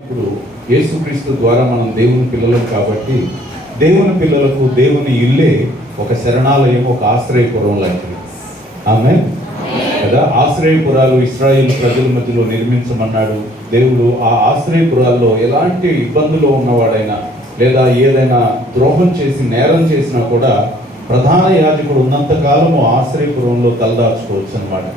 ఇప్పుడు యేసుక్రీస్తు ద్వారా మనం దేవుని పిల్లలం కాబట్టి దేవుని పిల్లలకు దేవుని ఇల్లే ఒక శరణాలయం, ఒక ఆశ్రయపురం లాంటిది. ఆమె కదా, ఆశ్రయపురాలు ఇశ్రాయేల్ ప్రజల మధ్యలో నిర్మించమన్నాడు దేవుడు. ఆ ఆశ్రయపురాల్లో ఎలాంటి ఇబ్బందులు ఉన్నవాడైనా లేదా ఏదైనా ద్రోహం చేసి నేరం చేసినా కూడా ప్రధాన యాజకుడు ఉన్నంతకాలము ఆశ్రయపురంలో తలదాచుకోవచ్చు అన్నమాట.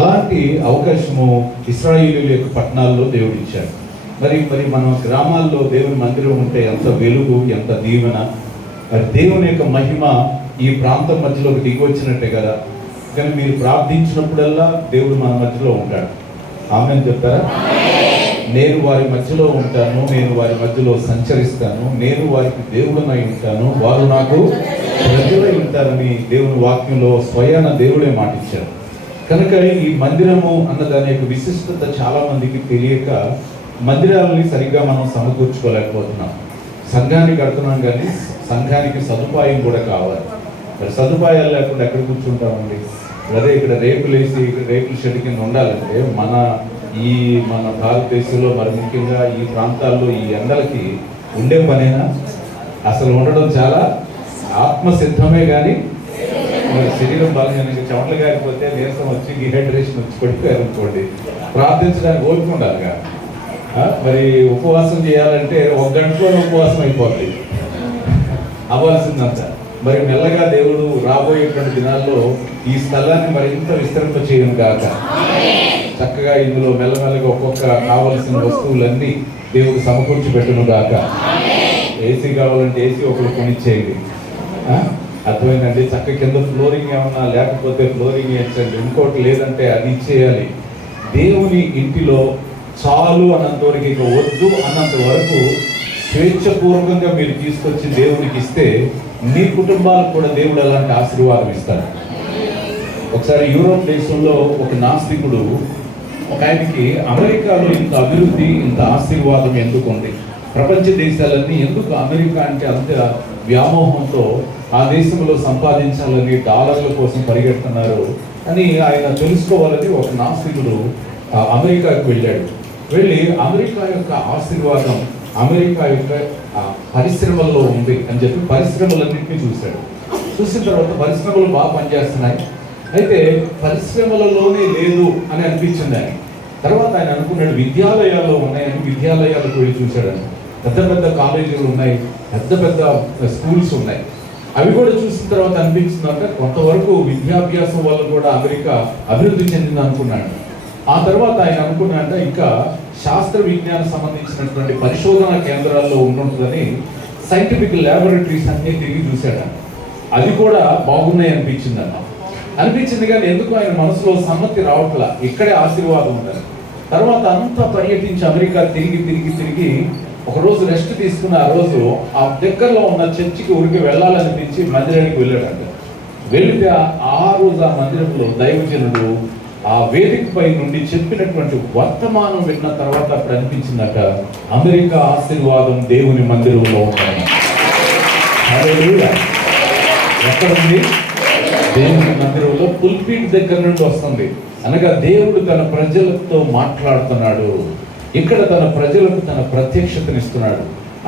అలాంటి అవకాశము ఇశ్రాయేలీయుల యొక్క పట్టణాల్లో దేవుడు ఇచ్చాడు. మరి మన గ్రామాల్లో దేవుని మందిరం ఉంటే ఎంత వెలుగు, ఎంత దీవెన. మరి దేవుని యొక్క మహిమ ఈ ప్రాంతం మధ్యలోకి దిగి వచ్చినట్టే కదా. కానీ మీరు ప్రార్థించినప్పుడల్లా దేవుడు మన మధ్యలో ఉంటాడు. ఆమేన్ చెప్తారా? నేను వారి మధ్యలో ఉంటాను, నేను వారి మధ్యలో సంచరిస్తాను, నేను వారికి దేవుడనై ఉంటాను, వారు నాకు ప్రజలై ఉంటారని దేవుని వాక్యంలో స్వయాన దేవుడే మాటిచ్చారు. కనుక ఈ మందిరము అన్న దాని యొక్క విశిష్టత చాలా మందికి తెలియక మందిరాలని సరిగ్గా మనం సమకూర్చుకోలేకపోతున్నాం. సంఘాన్ని కడుతున్నాం కానీ సంఘానికి సదుపాయం కూడా కావాలి. మరి సదుపాయాలు లేకుండా ఎక్కడ కూర్చుంటామండి? అదే ఇక్కడ రేకులు షెడ్ కింద ఉండాలంటే మన భారతదేశంలో మరి ముఖ్యంగా ఈ ప్రాంతాల్లో ఈ ఎండలకి ఉండే పనేనా? అసలు ఉండడం చాలా ఆత్మసిద్ధమే కానీ మరి శరీరం బాగా చెమటలు కాకపోతే నీరసం వచ్చి డిహైడ్రేషన్ వచ్చి పడిపోయారు అనుకోండి, ప్రార్థించడానికి ఓపిక ఉండాలిగా. మరి ఉపవాసం చేయాలంటే 1 గంటలోనే ఉపవాసం అయిపోతుంది అవ్వాల్సిందంతా. మరి మెల్లగా దేవుడు రాబోయేటువంటి దినాల్లో ఈ స్థలాన్ని మరింత విస్తరింప చేయను గాక. చక్కగా ఇందులో మెల్లమెల్లగా ఒక్కొక్క కావలసిన వస్తువులన్నీ దేవుడు సమకూర్చి పెట్టును గాక. ఏసీ కావాలంటే ఏసీ ఒకరు కొనిచ్చేయండి. అర్థమైందండి? చక్క కింద ఫ్లోరింగ్ ఏమన్నా లేకపోతే ఫ్లోరింగ్ వేయించండి, ఇంకోటి లేదంటే అది ఇచ్చేయాలి. దేవుని ఇంటిలో చాలు అన్నంతవరకు, ఇక వద్దు అన్నంత వరకు స్వేచ్ఛపూర్వకంగా మీరు తీసుకొచ్చి దేవునికి ఇస్తే మీ కుటుంబాలకు కూడా దేవుడు అలాంటి ఆశీర్వాదం ఇస్తారు. ఒకసారి యూరోప్ దేశంలో ఒక నాస్తికుడు ఒక ఆయనకి అమెరికాలో ఇంత అభివృద్ధి, ఇంత ఆశీర్వాదం ఎందుకు ఉంది, ప్రపంచ దేశాలన్నీ ఎందుకు అమెరికా అంటే అంత వ్యామోహంతో ఆ దేశంలో సంపాదించాలని డాలర్ల కోసం పరిగెడుతున్నారు అని ఆయన తెలుసుకోవాలని ఒక నాస్తికుడు అమెరికాకు వెళ్ళాడు. వెళ్ళి అమెరికా యొక్క ఆశీర్వాదం అమెరికా యొక్క పరిశ్రమల్లో ఉంది అని చెప్పి పరిశ్రమలన్నింటినీ చూశాడు. చూసిన తర్వాత పరిశ్రమలు బాగా పనిచేస్తున్నాయి, అయితే పరిశ్రమలలోనే లేదు అని అనిపించింది ఆయన. తర్వాత ఆయన అనుకున్నాడు విద్యాలయాల్లో ఉన్నాయని విద్యాలయాలకు వెళ్ళి చూశాడని. పెద్ద పెద్ద కాలేజీలు ఉన్నాయి, పెద్ద పెద్ద స్కూల్స్ ఉన్నాయి. అవి కూడా చూసిన తర్వాత అనిపించిందంటే కొంతవరకు విద్యాభ్యాసం వల్ల కూడా అమెరికా అభివృద్ధి చెందింది అనుకున్నాడు. ఆ తర్వాత ఆయన అనుకున్నాక ఇంకా శాస్త్ర విజ్ఞానం సంబంధించినటువంటి పరిశోధన కేంద్రాల్లో ఉంటుందని సైంటిఫిక్ ల్యాబొరేటరీస్ అన్నీ తిరిగి చూశాడు. అది కూడా బాగున్నాయి అనిపించింది కానీ ఎందుకు ఆయన మనసులో సమ్మతి రావట్లా, ఇక్కడే ఆశీర్వాదం ఉండాలి. తర్వాత అంతా పర్యటించి అమెరికా తిరిగి ఒకరోజు రెస్ట్ తీసుకుని ఆ రోజు ఆ దగ్గరలో ఉన్న చర్చికి ఊరికి వెళ్ళాలనిపించి మందిరానికి వెళ్ళాడంట. వెళితే ఆ రోజు ఆ మందిరంలో దైవజనుడు ఆ వేదికపై నుండి చెప్పినటువంటి వర్తమానం విన్న తర్వాత అప్పుడు అనిపించిందట అమెరికా ఆశీర్వాదం దేవుని మందిరంలో ఉన్నాయి. ఎక్కడుంది? దేవుని మందిరంలో పుల్పీట్ దగ్గర నుండి వస్తుంది. అనగా దేవుడు తన ప్రజలతో మాట్లాడుతున్నాడు, ఇక్కడ తన ప్రజలకు తన ప్రత్యక్షతనిస్తున్నాడు.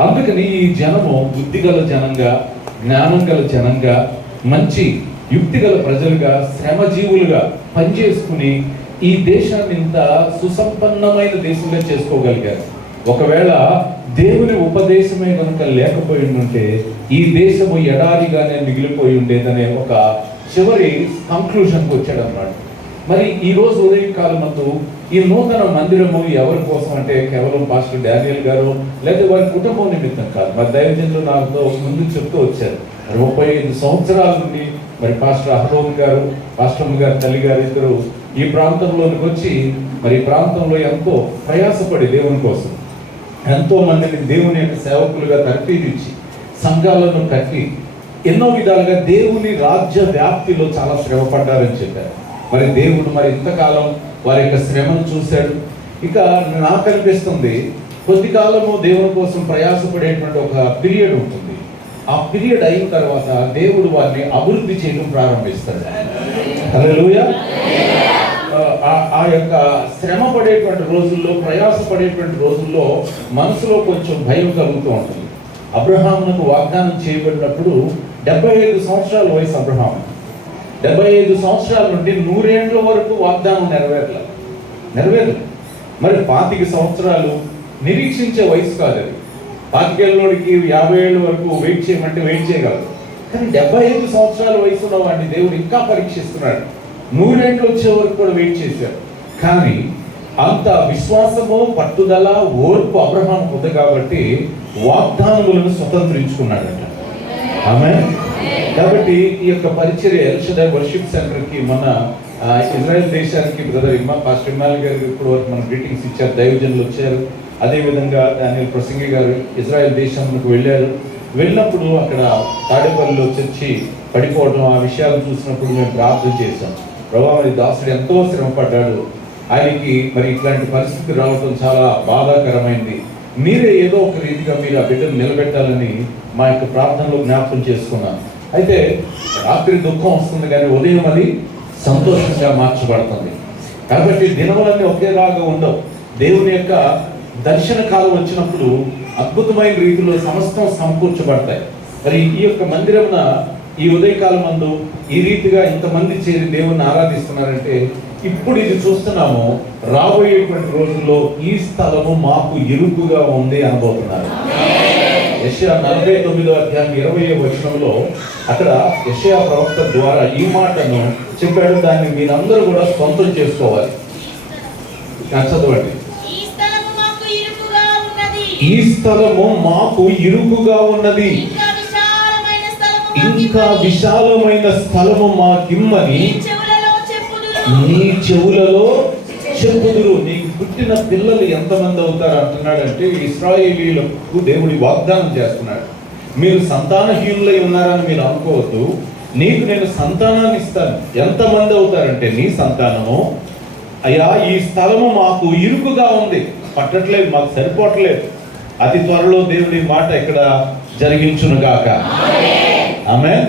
అందుకని ఈ జనము బుద్ధిగల జనంగా, జ్ఞానం గల జనంగా, మంచి యుక్తిగల ప్రజలుగా, శ్రమజీవులుగా పనిచేసుకుని ఈ దేశాన్ని ఇంత సుసంపన్నమైన దేశంగా చేసుకోగలిగారు. ఒకవేళ దేవుని ఉపదేశమే కనుక లేకపోయి ఉంటే ఈ దేశము ఎడారిగానే మిగిలిపోయి ఉండేదనే ఒక చివరి కంక్లూషన్కి వచ్చాడు అన్నమాట. మరి ఈ రోజు ఉదయకాలమందు ఈ నూతన మందిరము ఎవరి కోసం అంటే కేవలం పాస్టర్ డానియల్ గారు లేదా వారి కుటుంబం నిమిత్తం కాదు. మరి దైవజనులు నాతో ముందు చెప్తూ వచ్చారు. 35 సంవత్సరాల నుండి మరి పాస్టర్ అహరోన్ గారు, పాస్టర్ గారు తల్లి గారు ఇద్దరు ఈ ప్రాంతంలోనికి వచ్చి మరి ఈ ప్రాంతంలో ఎంతో ప్రయాసపడి దేవుని కోసం ఎంతో మందిని దేవుని యొక్క సేవకులుగా తర్ఫీదిచ్చి సంఘాలను కట్టి ఎన్నో విధాలుగా దేవుని రాజ్య వ్యాప్తిలో చాలా శ్రమపడ్డారని చెప్పారు. మరి దేవుడు మరి ఇంతకాలం వారి యొక్క శ్రమను చూశాడు. ఇక నాకు అనిపిస్తుంది కొద్ది కాలము దేవుని కోసం ప్రయాసపడేటువంటి ఒక పీరియడ్ ఉంటుంది. ఆ పీరియడ్ అయిన తర్వాత దేవుడు వారిని అభివృద్ధి చేయడం ప్రారంభిస్తాడు. హల్లెలూయా. ఆ యొక్క శ్రమ పడేటువంటి రోజుల్లో, ప్రయాస పడేటువంటి రోజుల్లో మనసులో కొంచెం భయం కలుగుతూ ఉంటుంది. అబ్రహామునకు వాగ్దానం చేయబడినప్పుడు 75 సంవత్సరాల వయసు అబ్రహాం. 75 సంవత్సరాల నుండి 100 ఏళ్ల వరకు వాగ్దానం నెరవేరలేదు. మరి 25 సంవత్సరాలు నిరీక్షించే వయసు కాదు అది. 25 ఏళ్ళకి 50 ఏళ్ళ వరకు వెయిట్ చేయమంటే వెయిట్ చేయగలరు. కానీ 75 సంవత్సరాల వయసు ఉన్న వాడిని దేవుడు ఇంకా పరీక్షిస్తున్నాడు. 100 ఏళ్ళు వచ్చే వరకు కూడా వెయిట్ చేశారు. కానీ అంత విశ్వాసము, పట్టుదల, ఓర్పు అబ్రహాం ఉంది కాబట్టి వాగ్దానములను స్వతంత్రించుకున్నాడట. ఆమేన్. కాబట్టి ఈ యొక్క పరిచర్య ఎల్ షదాయ్ వర్షిప్ సెంటర్కి మన ఇజ్రాయెల్ దేశానికి బ్రదర్ పాస్టర్ ఇమ్మానుయేల్ గారు ఇప్పుడు వరకు మన గ్రీటింగ్స్ ఇచ్చారు, దైవజనులు వచ్చారు. అదేవిధంగా డానియల్ ప్రసంగి గారు ఇజ్రాయెల్ దేశానికి వెళ్ళారు. వెళ్ళినప్పుడు అక్కడ తాడేపల్లిలో చర్చి పడిపోవడం, ఆ విషయాలు చూసినప్పుడు మేము ప్రార్థన చేశాం. ప్రభువా, మరి దాసుడు ఎంతో శ్రమ పడ్డాడు, ఆయనకి మరి ఇట్లాంటి పరిస్థితి రావడం చాలా బాధాకరమైంది. మీరే ఏదో ఒక రీతిగా మీరు ఆ బిడ్డను నిలబెట్టాలని మా యొక్క ప్రార్థనలో జ్ఞాపకం చేసుకున్నాను. అయితే రాత్రి దుఃఖం వస్తుంది కానీ ఉదయం అది సంతోషంగా మార్చబడుతుంది. కాబట్టి దినములన్నీ ఒకేలాగా ఉండవు. దేవుని యొక్క దర్శన కాలం వచ్చినప్పుడు అద్భుతమైన రీతిలో సమస్తం సమకూర్చబడతాయి. మరి ఈ యొక్క మందిరమున ఈ ఉదయకాలం మందు ఈ రీతిగా ఇంతమంది చేరి దేవుణ్ణి ఆరాధిస్తున్నారంటే ఇప్పుడు ఇది చూస్తున్నాము. రాబోయేటువంటి రోజుల్లో ఈ స్థలము మాకు ఇరుకుగా ఉంది అనబోతున్నారు. యెషయా 49వ అధ్యాయం 20వ వచనంలో అక్కడ యెషయా ప్రవక్త ద్వారా ఈ మాటను చెప్పాడు. దాన్ని మీరందరూ కూడా సొంతం చేసుకోవాలి. చదవండి. ఈ స్థలము మాకు ఇరుకుగా ఉన్నది, ఇంకా విశాలమైన స్థలము మాకిమ్మని నీ చెవులలో చెప్పుదురు. నీకు పుట్టిన పిల్లలు ఎంతమంది అవుతారు అంటున్నాడంటే ఇశ్రాయేలీయులకు దేవుడి వాగ్దానం చేస్తున్నాడు. మీరు సంతానహీనులై ఉన్నారని మీరు అనుకోవద్దు. నీకు నేను సంతానాన్ని ఇస్తాను. ఎంతమంది అవుతారంటే నీ సంతానము, అయ్యా ఈ స్థలము మాకు ఇరుకుగా ఉంది, పట్టట్లేదు, మాకు సరిపోవట్లేదు, అతి త్వరలో దేవుడి మాట ఇక్కడ జరిగించునుగాక. ఆమేన్.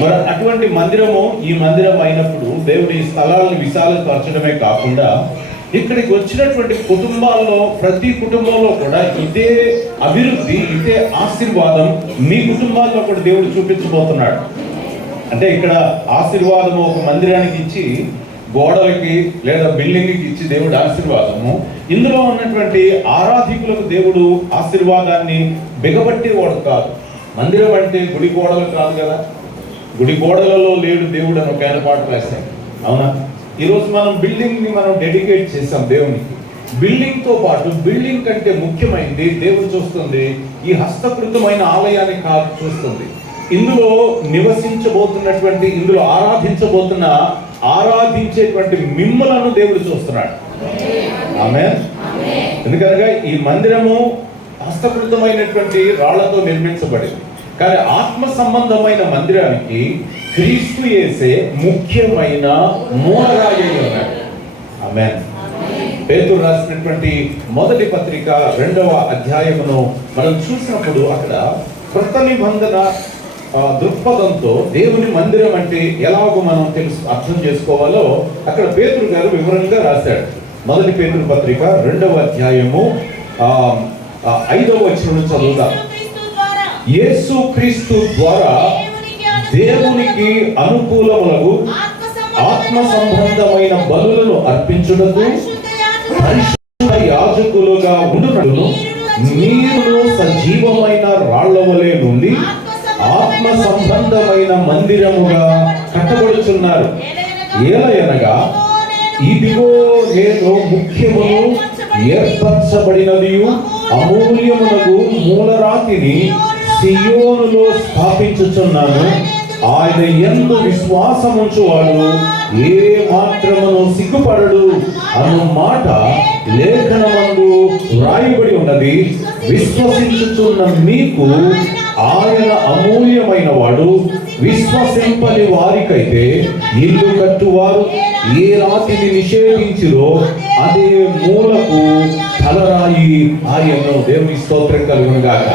మరి అటువంటి మందిరము ఈ మందిరం అయినప్పుడు దేవుడి స్థలాలను విశాలపరచడమే కాకుండా ఇక్కడికి వచ్చినటువంటి కుటుంబాల్లో ప్రతి కుటుంబంలో కూడా ఇదే అభివృద్ధి, ఇదే ఆశీర్వాదం మీ కుటుంబాల్లో కూడా దేవుడు చూపించబోతున్నాడు. అంటే ఇక్కడ ఆశీర్వాదము ఒక మందిరానికి ఇచ్చి, గోడలకి లేదా బిల్డింగ్కి ఇచ్చి దేవుడు ఆశీర్వాదము, ఇందులో ఉన్నటువంటి ఆరాధికులకు దేవుడు ఆశీర్వాదాన్ని బిగబట్టేవాడు కాదు. మందిరం అంటే గుడి గోడలు కాదు కదా. గుడి గోడలలో లేడు దేవుడు అని ఒక పాట రాశాం, అవునా? ఈరోజు మనం బిల్డింగ్ని మనం డెడికేట్ చేసాం దేవునికి. బిల్డింగ్తో పాటు బిల్డింగ్ కంటే ముఖ్యమైనది దేవుడు చూస్తుంది ఈ హస్తకృతమైన ఆలయాన్ని కాదు చూస్తుంది. ఇందులో నివసించబోతున్నటువంటి, ఇందులో ఆరాధించేటువంటి మిమ్మలను దేవుడు చూస్తున్నాడు. ఆమేన్. ఎందుకనగా ఈ మందిరము హస్తకృతమైనటువంటి రాళ్లతో నిర్మించబడింది. కానీ ఆత్మ సంబంధమైన మందిరానికి క్రీస్తు యేసే ముఖ్యమైన మూలరాయి ఉన్నాడు. ఆమేన్. పేతురు రాసినటువంటి మొదటి పత్రిక 2వ అధ్యాయమును మనం చూసినప్పుడు అక్కడ క్రొత్త నిబంధన దృక్పథంతో దేవుని మందిరం అంటే ఎలాగో మనం అర్థం చేసుకోవాలో అక్కడ పేతురు గారు వివరంగా రాశాడు. మొదటి పేతురు పత్రిక 2వ అధ్యాయము 5వ వచనం చదువుదాం. యేసు క్రీస్తు ద్వారా దేవునికి అనుకూలములకు ఆత్మ సంబంధమైన బలులను అర్పించుటకు పరిశుద్ధ యాజకులుగా ఉండుటను మీరు సజీవమైన రాళ్ల వలె నుండి ఆత్మ సంబంధమైన మందిరముగా కట్టబడుచున్నారు. ఏలయనగా ఇదిగో నేను ముఖ్యమును ఏర్పరచబడినదియు అమూల్యమునకు మూలరాతిని సియోనులో స్థాపించుచున్నాను. ఆయన యందు విశ్వాసముంచువాడు ఏ మాత్రమును సిగ్గుపడడు అను మాట లేఖనమందు వ్రాయబడి ఉన్నది. విశ్వసించుచున్న మీకు ఆయన అమూల్యమైన వాడు. విశ్వసింపని వారికైతే ఇల్లు కట్టువారు ఏ రాతిని నిషేధించిరో అదే మూలకు తలరాయి ఆయనను. దేవుని స్తోత్రం కలుగునుగాక.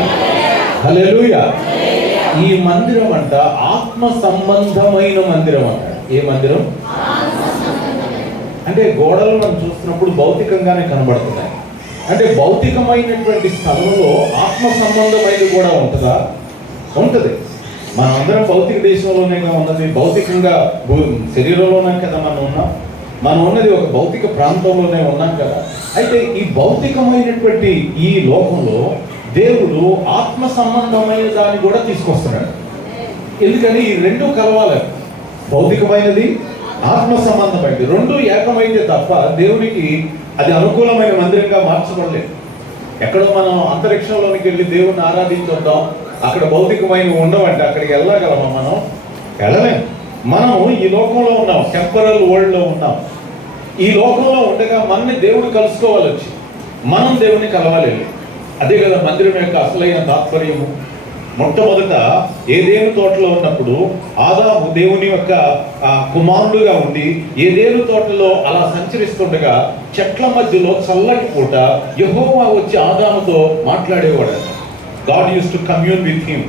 హల్లెలూయా. ఈ మందిరం అంట ఆత్మ సంబంధమైన మందిరం అంట. ఏ మందిరం? అంటే గోడలు మనం చూస్తున్నప్పుడు భౌతికంగానే కనబడుతున్నాయి. అంటే భౌతికమైనటువంటి స్థలంలో ఆత్మ సంబంధమైనది కూడా ఉంటుందా? ఉంటుంది. మనం అందరం భౌతిక దేశంలోనే ఉన్నది, భౌతికంగా శరీరంలోనే కదా మనం ఉన్నది ఒక భౌతిక ప్రాంతంలోనే ఉన్నాం కదా. అయితే ఈ భౌతికమైనటువంటి ఈ లోకంలో దేవుడు ఆత్మ సంబంధమైన దాన్ని కూడా తీసుకొస్తున్నాడు. ఎందుకని ఈ రెండు కలవాలి, భౌతికమైనది ఆత్మ సంబంధమైనది రెండు ఏకమైతే తప్ప దేవునికి అది అనుకూలమైన మందిరంగా మార్చబడలేదు. ఎక్కడో మనం అంతరిక్షంలోనికి వెళ్ళి దేవుణ్ణి ఆరాధించుంటాం, అక్కడ భౌతికమైనవి ఉండవంటే అక్కడికి వెళ్ళగలమా? మనం వెళ్ళలేం. మనం ఈ లోకంలో ఉన్నాం, టెంపరల్ వరల్డ్లో ఉన్నాం. ఈ లోకంలో ఉండగా మనని దేవుడు కలుసుకోవాలి, వచ్చి మనం దేవుని కలవాలి. అదే కదా మందిరం యొక్క అసలైన తాత్పర్యము. మొట్టమొదట ఏదేను తోటలో ఉన్నప్పుడు ఆదాము దేవుని యొక్క కుమారుడుగా ఉండి ఏదేను తోటలో అలా సంచరిస్తుండగా చెట్ల మధ్యలో చల్లటి పూట యెహోవా వచ్చి ఆదాముతో మాట్లాడేవాడు. God use to commune with him.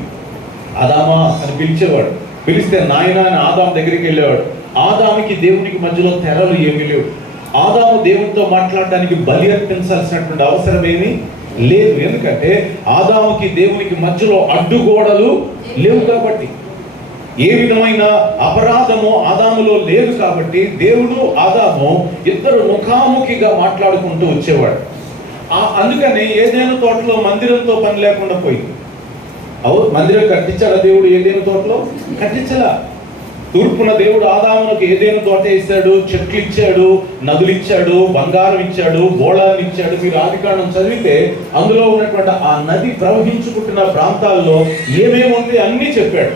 ఆదామా అని పిలిచేవాడు. పిలిస్తే నాయన అని ఆదాము దగ్గరికి వెళ్ళేవాడు. ఆదాముకి దేవునికి మధ్యలో తెరలు ఏమీ లేవు. ఆదాము దేవునితో మాట్లాడడానికి బలి అర్పించాల్సినటువంటి అవసరం ఏమీ లేదు. ఎందుకంటే ఆదాముకి దేవునికి మధ్యలో అడ్డుగోడలు లేవు కాబట్టి, ఏ విధమైన అపరాధము ఆదాములో లేదు కాబట్టి దేవుడు ఆదాము ఇద్దరు ముఖాముఖిగా మాట్లాడుకుంటూ వచ్చేవాడు. అందుకని ఏదైనా తోటలో మందిరంతో పని లేకుండా పోయింది. మందిరం కట్టించాడా దేవుడు? ఏదైనా తోటలో కట్టించలా. తూర్పున దేవుడు ఆదామునకు ఏదైనా తోట ఇచ్చాడు, చెట్లు ఇచ్చాడు, నదులు ఇచ్చాడు, బంగారం ఇచ్చాడు, గోళాలను ఇచ్చాడు. మీరు ఆదికాండం చదివితే అందులో ఉన్నటువంటి ఆ నది ప్రవహించుకుంటున్న ప్రాంతాల్లో ఏమేమి ఉంటే అన్నీ చెప్పాడు.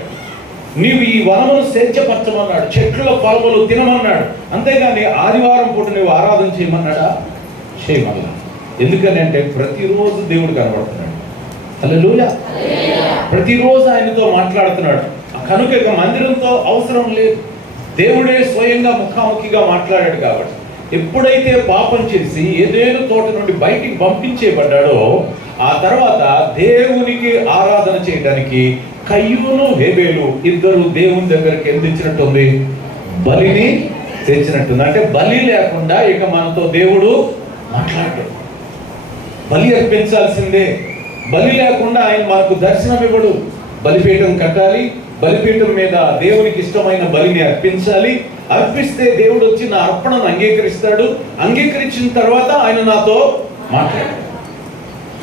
నీవు ఈ వనమును సేద్యపరచమన్నాడు, చెట్ల ఫలములు తినమన్నాడు. అంతేగాని ఆదివారం పూట నువ్వు ఆరాధన చేయమన్నాడా? చేయమన్నా. ఎందుకని అంటే ప్రతిరోజు దేవుడు కనబడుతున్నాడు. హల్లెలూయా. ప్రతిరోజు ఆయనతో మాట్లాడుతున్నాడు. కనుక ఇక మందిరంతో అవసరం లేదు. దేవుడే స్వయంగా ముఖాముఖిగా మాట్లాడాడు కాబట్టి ఎప్పుడైతే పాపం చేసి ఏదేను తోట నుండి బయటికి పంపించేయబడ్డాడో ఆ తర్వాత దేవునికి ఆరాధన చేయడానికి కయ్యూను హేబేలు ఇద్దరు దేవుని దగ్గరికి ఎందుకు తెచ్చినట్టుంది? బలిని తెచ్చినట్టుంది. అంటే బలి లేకుండా ఇక మనతో దేవుడు మాట్లాడాడు. బలి అర్పించాల్సిందే. బలి లేకుండా ఆయన మనకు దర్శనం ఇవ్వడు. బలిపీఠం కట్టాలి, బలిపీఠం మీద దేవునికి ఇష్టమైన బలిని అర్పించాలి. అర్పిస్తే దేవుడు వచ్చి నా అర్పణను అంగీకరిస్తాడు. అంగీకరించిన తర్వాత ఆయన నాతో మాట్లాడాడు.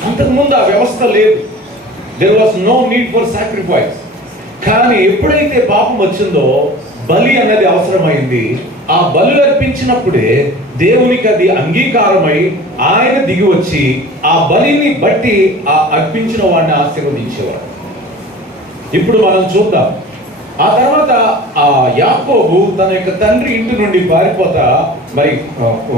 అంతకుముందు ఆ వ్యవస్థ లేదు. There was no need for sacrifice. కానీ ఎప్పుడైతే పాపం వచ్చిందో బలి అన్నది అవసరమైంది. ఆ బలి అర్పించినప్పుడే దేవునికి అది అంగీకారమై ఆయన దిగి వచ్చి ఆ బలిని బట్టి ఆ అర్పించిన వాడిని ఆశీర్వదించేవాడు. ఇప్పుడు మనం చూద్దాం. ఆ తర్వాత ఆ యాకోబు తన యొక్క తండ్రి ఇంటి నుండి పారిపోతా, మరి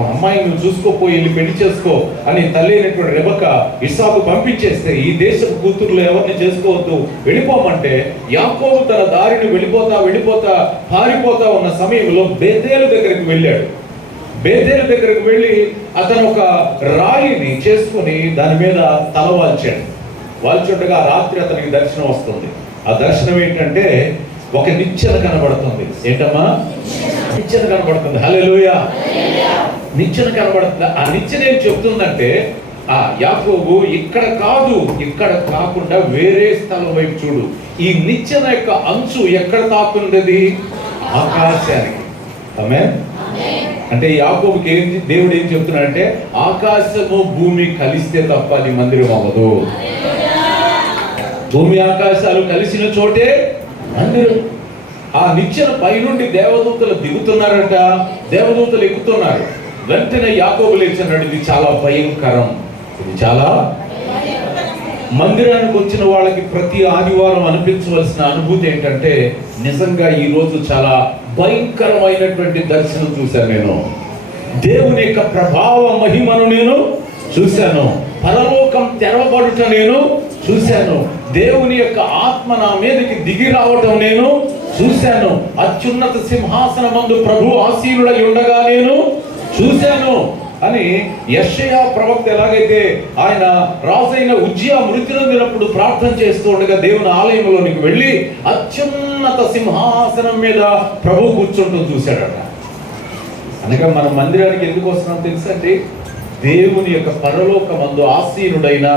అమ్మాయిని నువ్వు చూసుకోపోయి వెళ్ళి పెళ్లి చేసుకో అని తల్లి అయినటువంటి రెబెక్క ఇస్సాకు పంపించేస్తే ఈ దేశపు కూతుర్లు ఎవరిని చేసుకోవద్దు వెళ్ళిపోమంటే యాకోబు తన దారిని వెళ్ళిపోతా పారిపోతా ఉన్న సమయంలో బేతేలు దగ్గరికి వెళ్ళాడు. బేతేలు దగ్గరికి వెళ్ళి అతను ఒక రాయిని చేసుకుని దాని మీద తల వాల్చుండగా రాత్రి అతనికి దర్శనం వస్తుంది. ఆ దర్శనం ఏంటంటే ఒక నిచ్చెన కనబడుతుంది. ఏంటమ్మా? నిచ్చెన కనబడుతుంది. హల్లెలూయా. నిచ్చెన కనబడుతుంది. ఆ నిచ్చెన ఏం చెప్తుందంటే ఆ యాకోబు ఇక్కడ కాదు, ఇక్కడ కాకుండా వేరే స్థలం వైపు చూడు. ఈ నిచ్చెన యొక్క అంచు ఎక్కడ తాకుంది? ఆకాశానికి. ఆమేన్. అంటే యాకోబుకి దేవుడు ఏం చెప్తున్నాడంటే ఆకాశము భూమి కలిస్తే తప్ప అది మందిరం అవ్వదు. భూమి ఆకాశాలు కలిసిన చోటే మందిరం. ఆ నిచ్చెన పైనుండి దేవదూతలు దిగుతున్నారట, దేవదూతలు ఎక్కుతున్నారు. వెంటనే యాకోబు లేచినాడు. ఇది చాలా భయంకరం. ఇది చాలా మందిరానికి వచ్చిన వాళ్ళకి ప్రతి ఆదివారం అనిపించవలసిన అనుభూతి ఏంటంటే నిజంగా ఈ రోజు చాలా భయంకరమైనటువంటి దర్శనం చూశాను. నేను దేవుని యొక్క ప్రభావ మహిమను నేను చూశాను. పరలోకం తెరవబడుట నేను చూశాను. దేవుని యొక్క ఆత్మ నా మీదకి దిగి రావటం నేను చూశాను. అత్యున్నత సింహాసనమందు ప్రభు ఆసీనుడై ఉండగా నేను చూశాను అని యెషయా ప్రవక్త ఎలాగైతే ఆయన రాజైన ఉజ్జియా మృతి నొందినప్పుడు ప్రార్థన చేస్తూ ఉండగా దేవుని ఆలయంలోనికి వెళ్ళి అత్యున్నత సింహాసనం మీద ప్రభు కూర్చుంటూ చూశాడట. అనగా మన మందిరానికి ఎందుకు వస్తున్నాం తెలుసండి? దేవుని యొక్క పరలోకమందు ఆసీనుడైన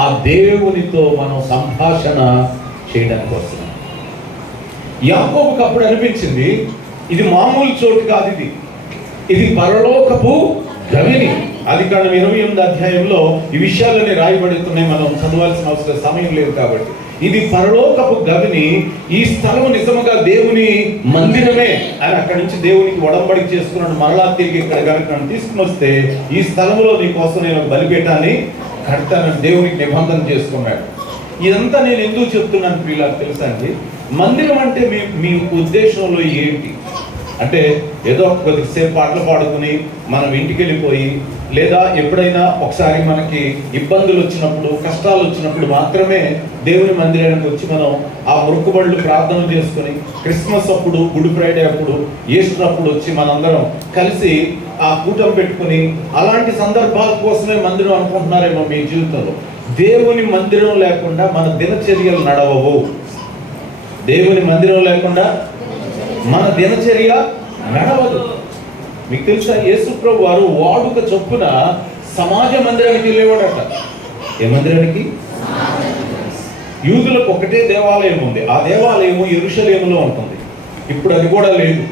ఆ దేవునితో మనం సంభాషణ చేయడానికి వస్తున్నాం. యాకోబుకు అప్పుడు అనిపించింది, ఇది మామూలు చోటు కాదు, ఇది పరలోకపు గవిని. ఆదికాండం 28వ అధ్యాయంలో ఈ విషయాలన్నీ రాయబడుతున్నాయి. మనం చదవాల్సిన అవసరం సమయం లేదు కాబట్టి. ఇది పరలోకపు గవిని, ఈ స్థలం నిజముగా దేవుని మందిరమే అని అక్కడి నుంచి దేవునికి ఒడంబడిక చేసుకున్నాడు. మరలా తిరిగి ఇక్కడ కనుక నన్ను తీసుకుని వస్తే ఈ స్థలంలో నీ కోసం నేను బలిపీఠాన్ని కడతానని దేవునికి నిబంధన చేసుకున్నాడు. ఇదంతా నేను ఎందుకు చెప్తున్నాను ప్రియులారా తెలుసా అండి? మందిరం అంటే మీ ఉద్దేశంలో ఏంటి అంటే, ఏదో కొద్దిసేపు పాటలు పాడుకుని మనం ఇంటికి వెళ్ళిపోయి, లేదా ఎప్పుడైనా ఒకసారి మనకి ఇబ్బందులు వచ్చినప్పుడు, కష్టాలు వచ్చినప్పుడు మాత్రమే దేవుని మందిరానికి వచ్చి మనం ఆ మొక్కుబడులు ప్రార్థనలు చేసుకుని, క్రిస్మస్ అప్పుడు, గుడ్ ఫ్రైడే అప్పుడు, ఈస్టర్ అప్పుడు వచ్చి మనందరం కలిసి ఆ కూటమి పెట్టుకుని, అలాంటి సందర్భాల కోసమే మందిరం అనుకుంటున్నారేమో మీ జీవితంలో. దేవుని మందిరం లేకుండా మన దినచర్యలు నడవవు. దేవుని మందిరం లేకుండా మన దినచర్య నడవదు. మీకు తెలుసా, యేసు ప్రభు వారు వాడుక చొప్పున సమాజ మందిరానికి వెళ్ళేవాడట. ఏ మందిరానికి? యూదులకు ఒకటే దేవాలయం ఉంది. ఆ దేవాలయం యెరూషలేములో ఉంటుంది. ఇప్పుడు అది కూడా లేదు.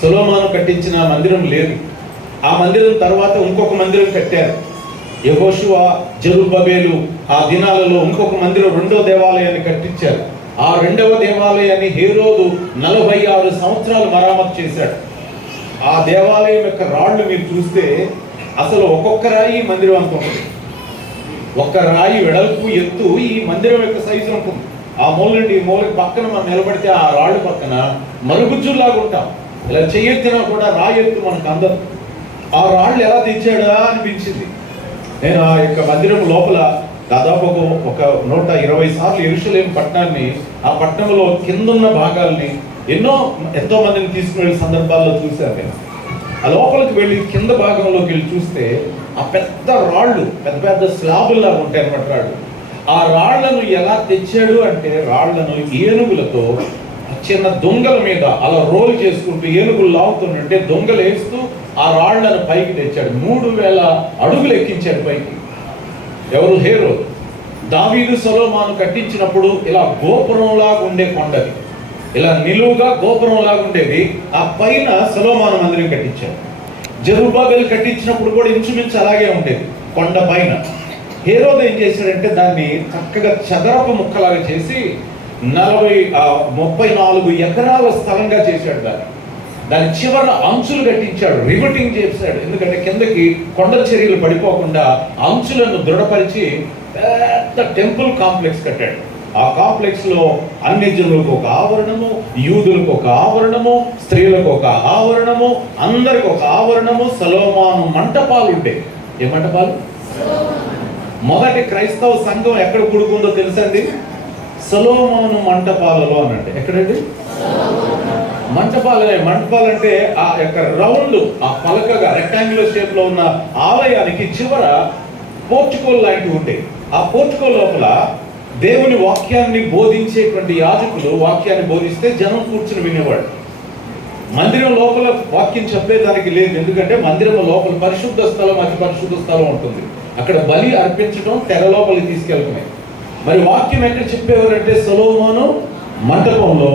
సొలొమోను కట్టించిన మందిరం లేదు. ఆ మందిరం తర్వాత ఇంకొక మందిరం కట్టారు. యెహోషువ, జెరుబ్బబేలు ఆ దినాలలో ఇంకొక మందిరం, రెండో దేవాలయాన్ని కట్టించారు. ఆ రెండవ దేవాలయాన్ని హేరోదు 46 సంవత్సరాలు మరామతు చేశాడు. ఆ దేవాలయం యొక్క రాళ్ళు మీరు చూస్తే అసలు ఒక్కొక్క రాయి మందిరం అంత ఉంటుంది. ఒక్క రాయి వెడల్పు, ఎత్తు ఈ మందిరం యొక్క సైజు ఉంటుంది. ఆ మూల నుండి ఈ మూలకి పక్కన మనం నిలబడితే ఆ రాళ్ళు పక్కన మరుగుజ్జులాగా ఉంటాం. ఇలా చెయ్యెత్తినా కూడా రాయి ఎత్తు మనకు అందదు. ఆ రాళ్ళు ఎలా తెచ్చాడా అనిపించింది. నేను ఆ యొక్క మందిరం లోపల దాదాపు ఒక 120 సార్లు యెరూషలేము పట్టణాన్ని, ఆ పట్టణంలో కిందున్న భాగాల్ని ఎంతో మందిని తీసుకుని వెళ్ళే సందర్భాల్లో చూశాను నేను. ఆ లోపలికి వెళ్ళి కింద భాగంలోకి వెళ్ళి చూస్తే ఆ పెద్ద రాళ్ళు, పెద్ద పెద్ద స్లాబుల్లాగా ఉంటాయి అన్నమాట రాళ్ళు. ఆ రాళ్లను ఎలా తెచ్చాడు అంటే, రాళ్లను ఏనుగులతో చిన్న దొంగల మీద అలా రోల్ చేసుకుంటూ, ఏనుగులు లాగుతుంటే దొంగలు వేస్తూ ఆ రాళ్లను పైకి తెచ్చాడు. 3000 అడుగులు ఎక్కించాడు పైకి. ఎవరు? హేరోదు. దావీదు సొలొమోను కట్టించినప్పుడు ఇలా గోపురంలాగా ఉండే కొండది, ఇలా నిలువుగా గోపురంలాగా ఉండేది. ఆ పైన సొలొమోను మందిరం కట్టించాడు. జెరుబ్బబేలు కట్టించినప్పుడు కూడా ఇంచుమించు అలాగే ఉండేది కొండ పైన. హేరోదు ఏం చేశాడంటే దాన్ని చక్కగా చదరపు ముక్కలాగా చేసి 34 ఎకరాల స్థలంగా చేశాడు. దాని చివర అంచులు కట్టించాడు, రివటింగ్ చేశాడు. ఎందుకంటే కిందకి కొండ చర్యలు పడిపోకుండా అంచులను దృఢపరిచి పెద్ద టెంపుల్ కాంప్లెక్స్ కట్టాడు. ఆ కాంప్లెక్స్ లో అన్ని జనులకు ఒక ఆవరణము, యూదులకు ఒక ఆవరణము, స్త్రీలకు ఒక ఆవరణము, అందరికి ఒక ఆవరణము. సొలొమోను మంటపాలు ఉండేవి. ఏ మంటపాలు? మొదటి క్రైస్తవ సంఘం ఎక్కడ కూడుకుందో తెలుసండి? సొలొమోను మంటపాలలో అనంటే. ఎక్కడండి? మంటపాలు అంటే ఆ యొక్క రౌండ్, ఆ పలకగా రెక్టాంగులర్ షేప్ లో ఉన్న ఆలయానికి చివర పోర్చుకోల్ లాంటివి ఉంటాయి. ఆ పోర్చుకోల్ లోపల దేవుని వాక్యాన్ని బోధించేటువంటి యాజకులు వాక్యాన్ని బోధిస్తే జనం కూర్చుని వినేవాడు. మందిరం లోపల వాక్యం చెప్పేదానికి లేదు. ఎందుకంటే మందిరం లోపల పరిశుద్ధ స్థలం, అతి పరిశుద్ధ స్థలం ఉంటుంది. అక్కడ బలి అర్పించడం, తెర లోపలికి తీసుకెళ్తున్నాయి. మరి వాక్యం ఎక్కడ చెప్పేవారంటే సొలొమోను మంటపంలో.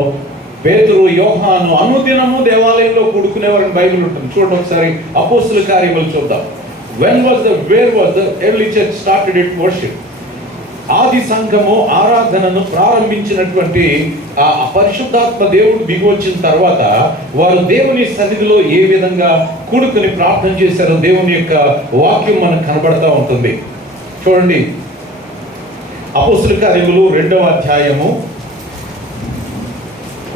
పేతురు, యోహాను అనుదినము దేవాలయంలో కూడుకునేవారని బైబిల్ ఉంటుంది. చూడండి ఒకసారి అపోస్తుల కార్యములు చూద్దాం. where was the early church started its worship? ఆది సంఘము ఆరాధనను ప్రారంభించినటువంటి ఆ పరిశుద్ధాత్మ దేవుడు దిగొచ్చిన తర్వాత వారు దేవుని సన్నిధిలో ఏ విధంగా కూడుకుని ప్రార్థన చేశారో దేవుని యొక్క వాక్యం మనకు కనబడతా ఉంటుంది. చూడండి, అపోస్తుల కార్యములు 2వ అధ్యాయము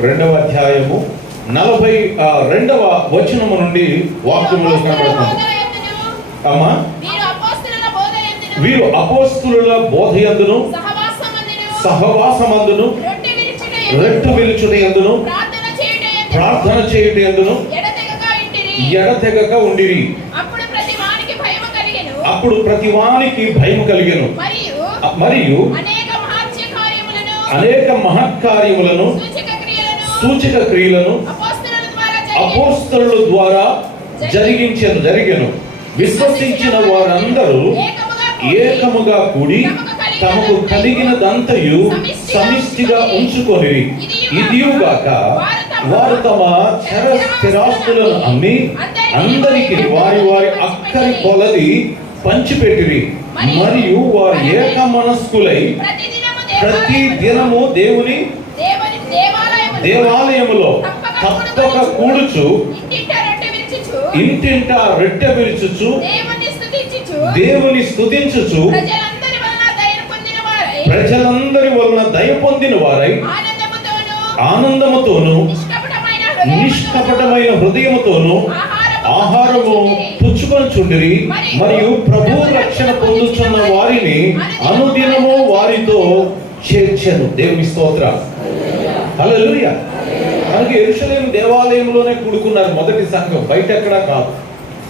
42వ వచనము నుండి వాక్యములు కనబడుతుంది. అమ్మా, వీరు అపోస్తుల బోధయందును సహవాసమందును రెట్టు విరుచుటయందును ప్రార్థన చేయుటయందును ఎడతెగక ఉండిరి. అప్పుడు ప్రతి వానికి భయము కలిగెను. మరియు అనేక మహత్కార్యములను, సూచక క్రియలను అపోస్తలుల ద్వారా జరిగెను. విశ్వసించిన వారందరూ ఏకముగా కూడి తమకు కలిగినదంతయు సమిష్టిగా ఉంచుకొని ఇదియుగాక వారు తమ స్థిరాస్తులను అమ్మి అందరికి వారి వారి అక్కరి కొలది పంచిపెట్టిరి. మరియు వారు ఏక మనస్కులై ప్రతి దినము దేవుని దేవాలయములో తప్పక కూడుచు ఇంటింట రొట్టె విరుచుచు దేవుని స్తుతించుచు ప్రజలందరి వలన దయ పొందిన వారై ఆనందముతోను నిష్కపటమైన హృదయముతోను ఆహారము పుచ్చుకొనుచుండిరి. మరియు ప్రభు రక్షణ పొందుచున్న వారిని అనుదినము వారితో చేర్చెను. దేవుని స్తోత్రం. హల్లెలూయా. మనకి యెరూషలేము దేవాలయంలోనే కూడుకున్నారు మొదటి సంఘం, బయట ఎక్కడా కాదు,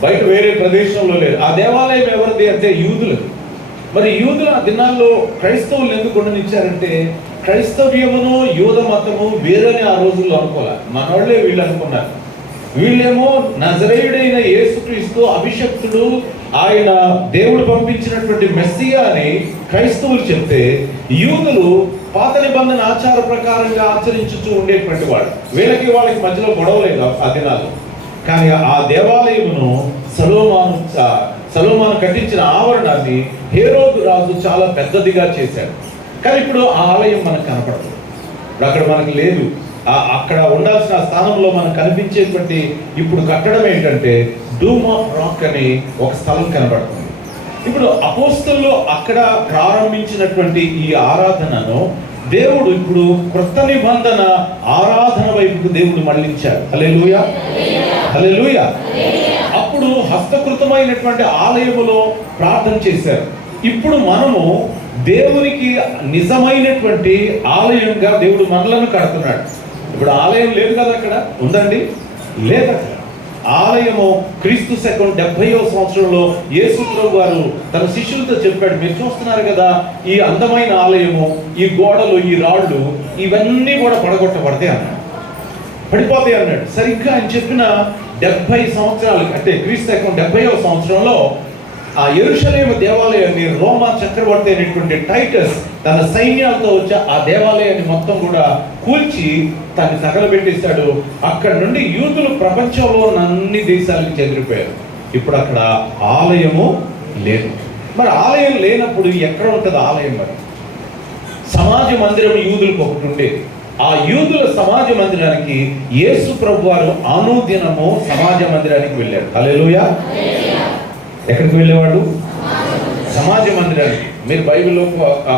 బయట వేరే ప్రదేశంలో లేదు. ఆ దేవాలయం ఎవరిది అంటే యూదులది. మరి యూదుల దినాల్లో క్రైస్తవులు ఎందుకు ఉండనిచ్చారంటే క్రైస్తవ్యమును యూద మతము వేరని ఆ రోజుల్లో అనుకోలే. మనోళ్ళే వీళ్ళు అనుకున్నారు. వీళ్ళేమో నజరేయుడైన యేసుక్రీస్తు అభిషక్తుడు, ఆయన దేవుడు పంపించినటువంటి మెస్సియా అని క్రైస్తవులు చెప్తే యూదులు పాత నిబంధన ఆచార ప్రకారంగా ఆచరించుతూ ఉండేటువంటి వాడు. వాళ్ళకి మధ్యలో గొడవలేదు ఆ దినాల్లో. కానీ ఆ దేవాలయమును సలోమాను కట్టించిన ఆవరణాన్ని హేరోదు రాజు చాలా పెద్దదిగా చేశాడు. కానీ ఇప్పుడు ఆ ఆలయం మనకు కనపడదు, అక్కడ మనకు లేదు. అక్కడ ఉండాల్సిన స్థానంలో మనకు కనిపించేటువంటి ఇప్పుడు కట్టడం ఏంటంటే డూమ్ ఆఫ్ రాక్ అని ఒక స్థలం కనబడుతుంది. ఇప్పుడు అపోస్తలులు అక్కడ ప్రారంభించినటువంటి ఈ ఆరాధనను దేవుడు ఇప్పుడు క్రొత్త నిబంధన ఆరాధన వైపుకు దేవుడు మళ్ళించాడు. హల్లెలూయా, హల్లెలూయా. అప్పుడు హస్తకృతమైనటువంటి ఆలయములో ప్రార్థన చేశారు. ఇప్పుడు మనము దేవునికి నిజమైనటువంటి ఆలయంగా దేవుడు మనలను కడుతున్నాడు. ఇప్పుడు ఆలయం లేదు కదా, అక్కడ ఉందండి, లేదు. అక్కడ ఆలయము క్రీస్తు శకం 70వ సంవత్సరంలో యేసు ప్రభువు వారు తన శిష్యులతో చెప్పాడు, మీరు చూస్తున్నారు కదా ఈ అందమైన ఆలయము, ఈ గోడలు, ఈ రాళ్ళు, ఇవన్నీ కూడా పడగొట్టబడతాయి అన్నాడు, పడిపోతాయి అన్నాడు. సరిగ్గా ఆయన చెప్పిన 70 సంవత్సరాలు అంటే క్రీస్తు శకం 70వ సంవత్సరంలో ఆ యెరూషలేము దేవాలయాన్ని రోమా చక్రవర్తి అయినటువంటి టైటస్ తన సైన్యాలతో వచ్చి ఆ దేవాలయాన్ని మొత్తం కూడా కూల్చి దాన్ని తగలబెట్టేశాడు. అక్కడ నుండి యూదులు ప్రపంచంలో అన్ని దేశాలకు చెదిరిపోయారు. ఇప్పుడు అక్కడ ఆలయము లేదు. మరి ఆలయం లేనప్పుడు ఎక్కడ ఉంటుంది ఆలయం? మరి సమాజ మందిరం యూదులకు ఒకటి ఉండేది. ఆ యూదుల సమాజ మందిరానికి యేసు ప్రభు వారు అనుదినము సమాజ మందిరానికి వెళ్ళారు. హల్లెలూయా. ఎక్కడికి వెళ్ళేవాడు? సమాజ మందిరానికి. మీరు బైబిల్లో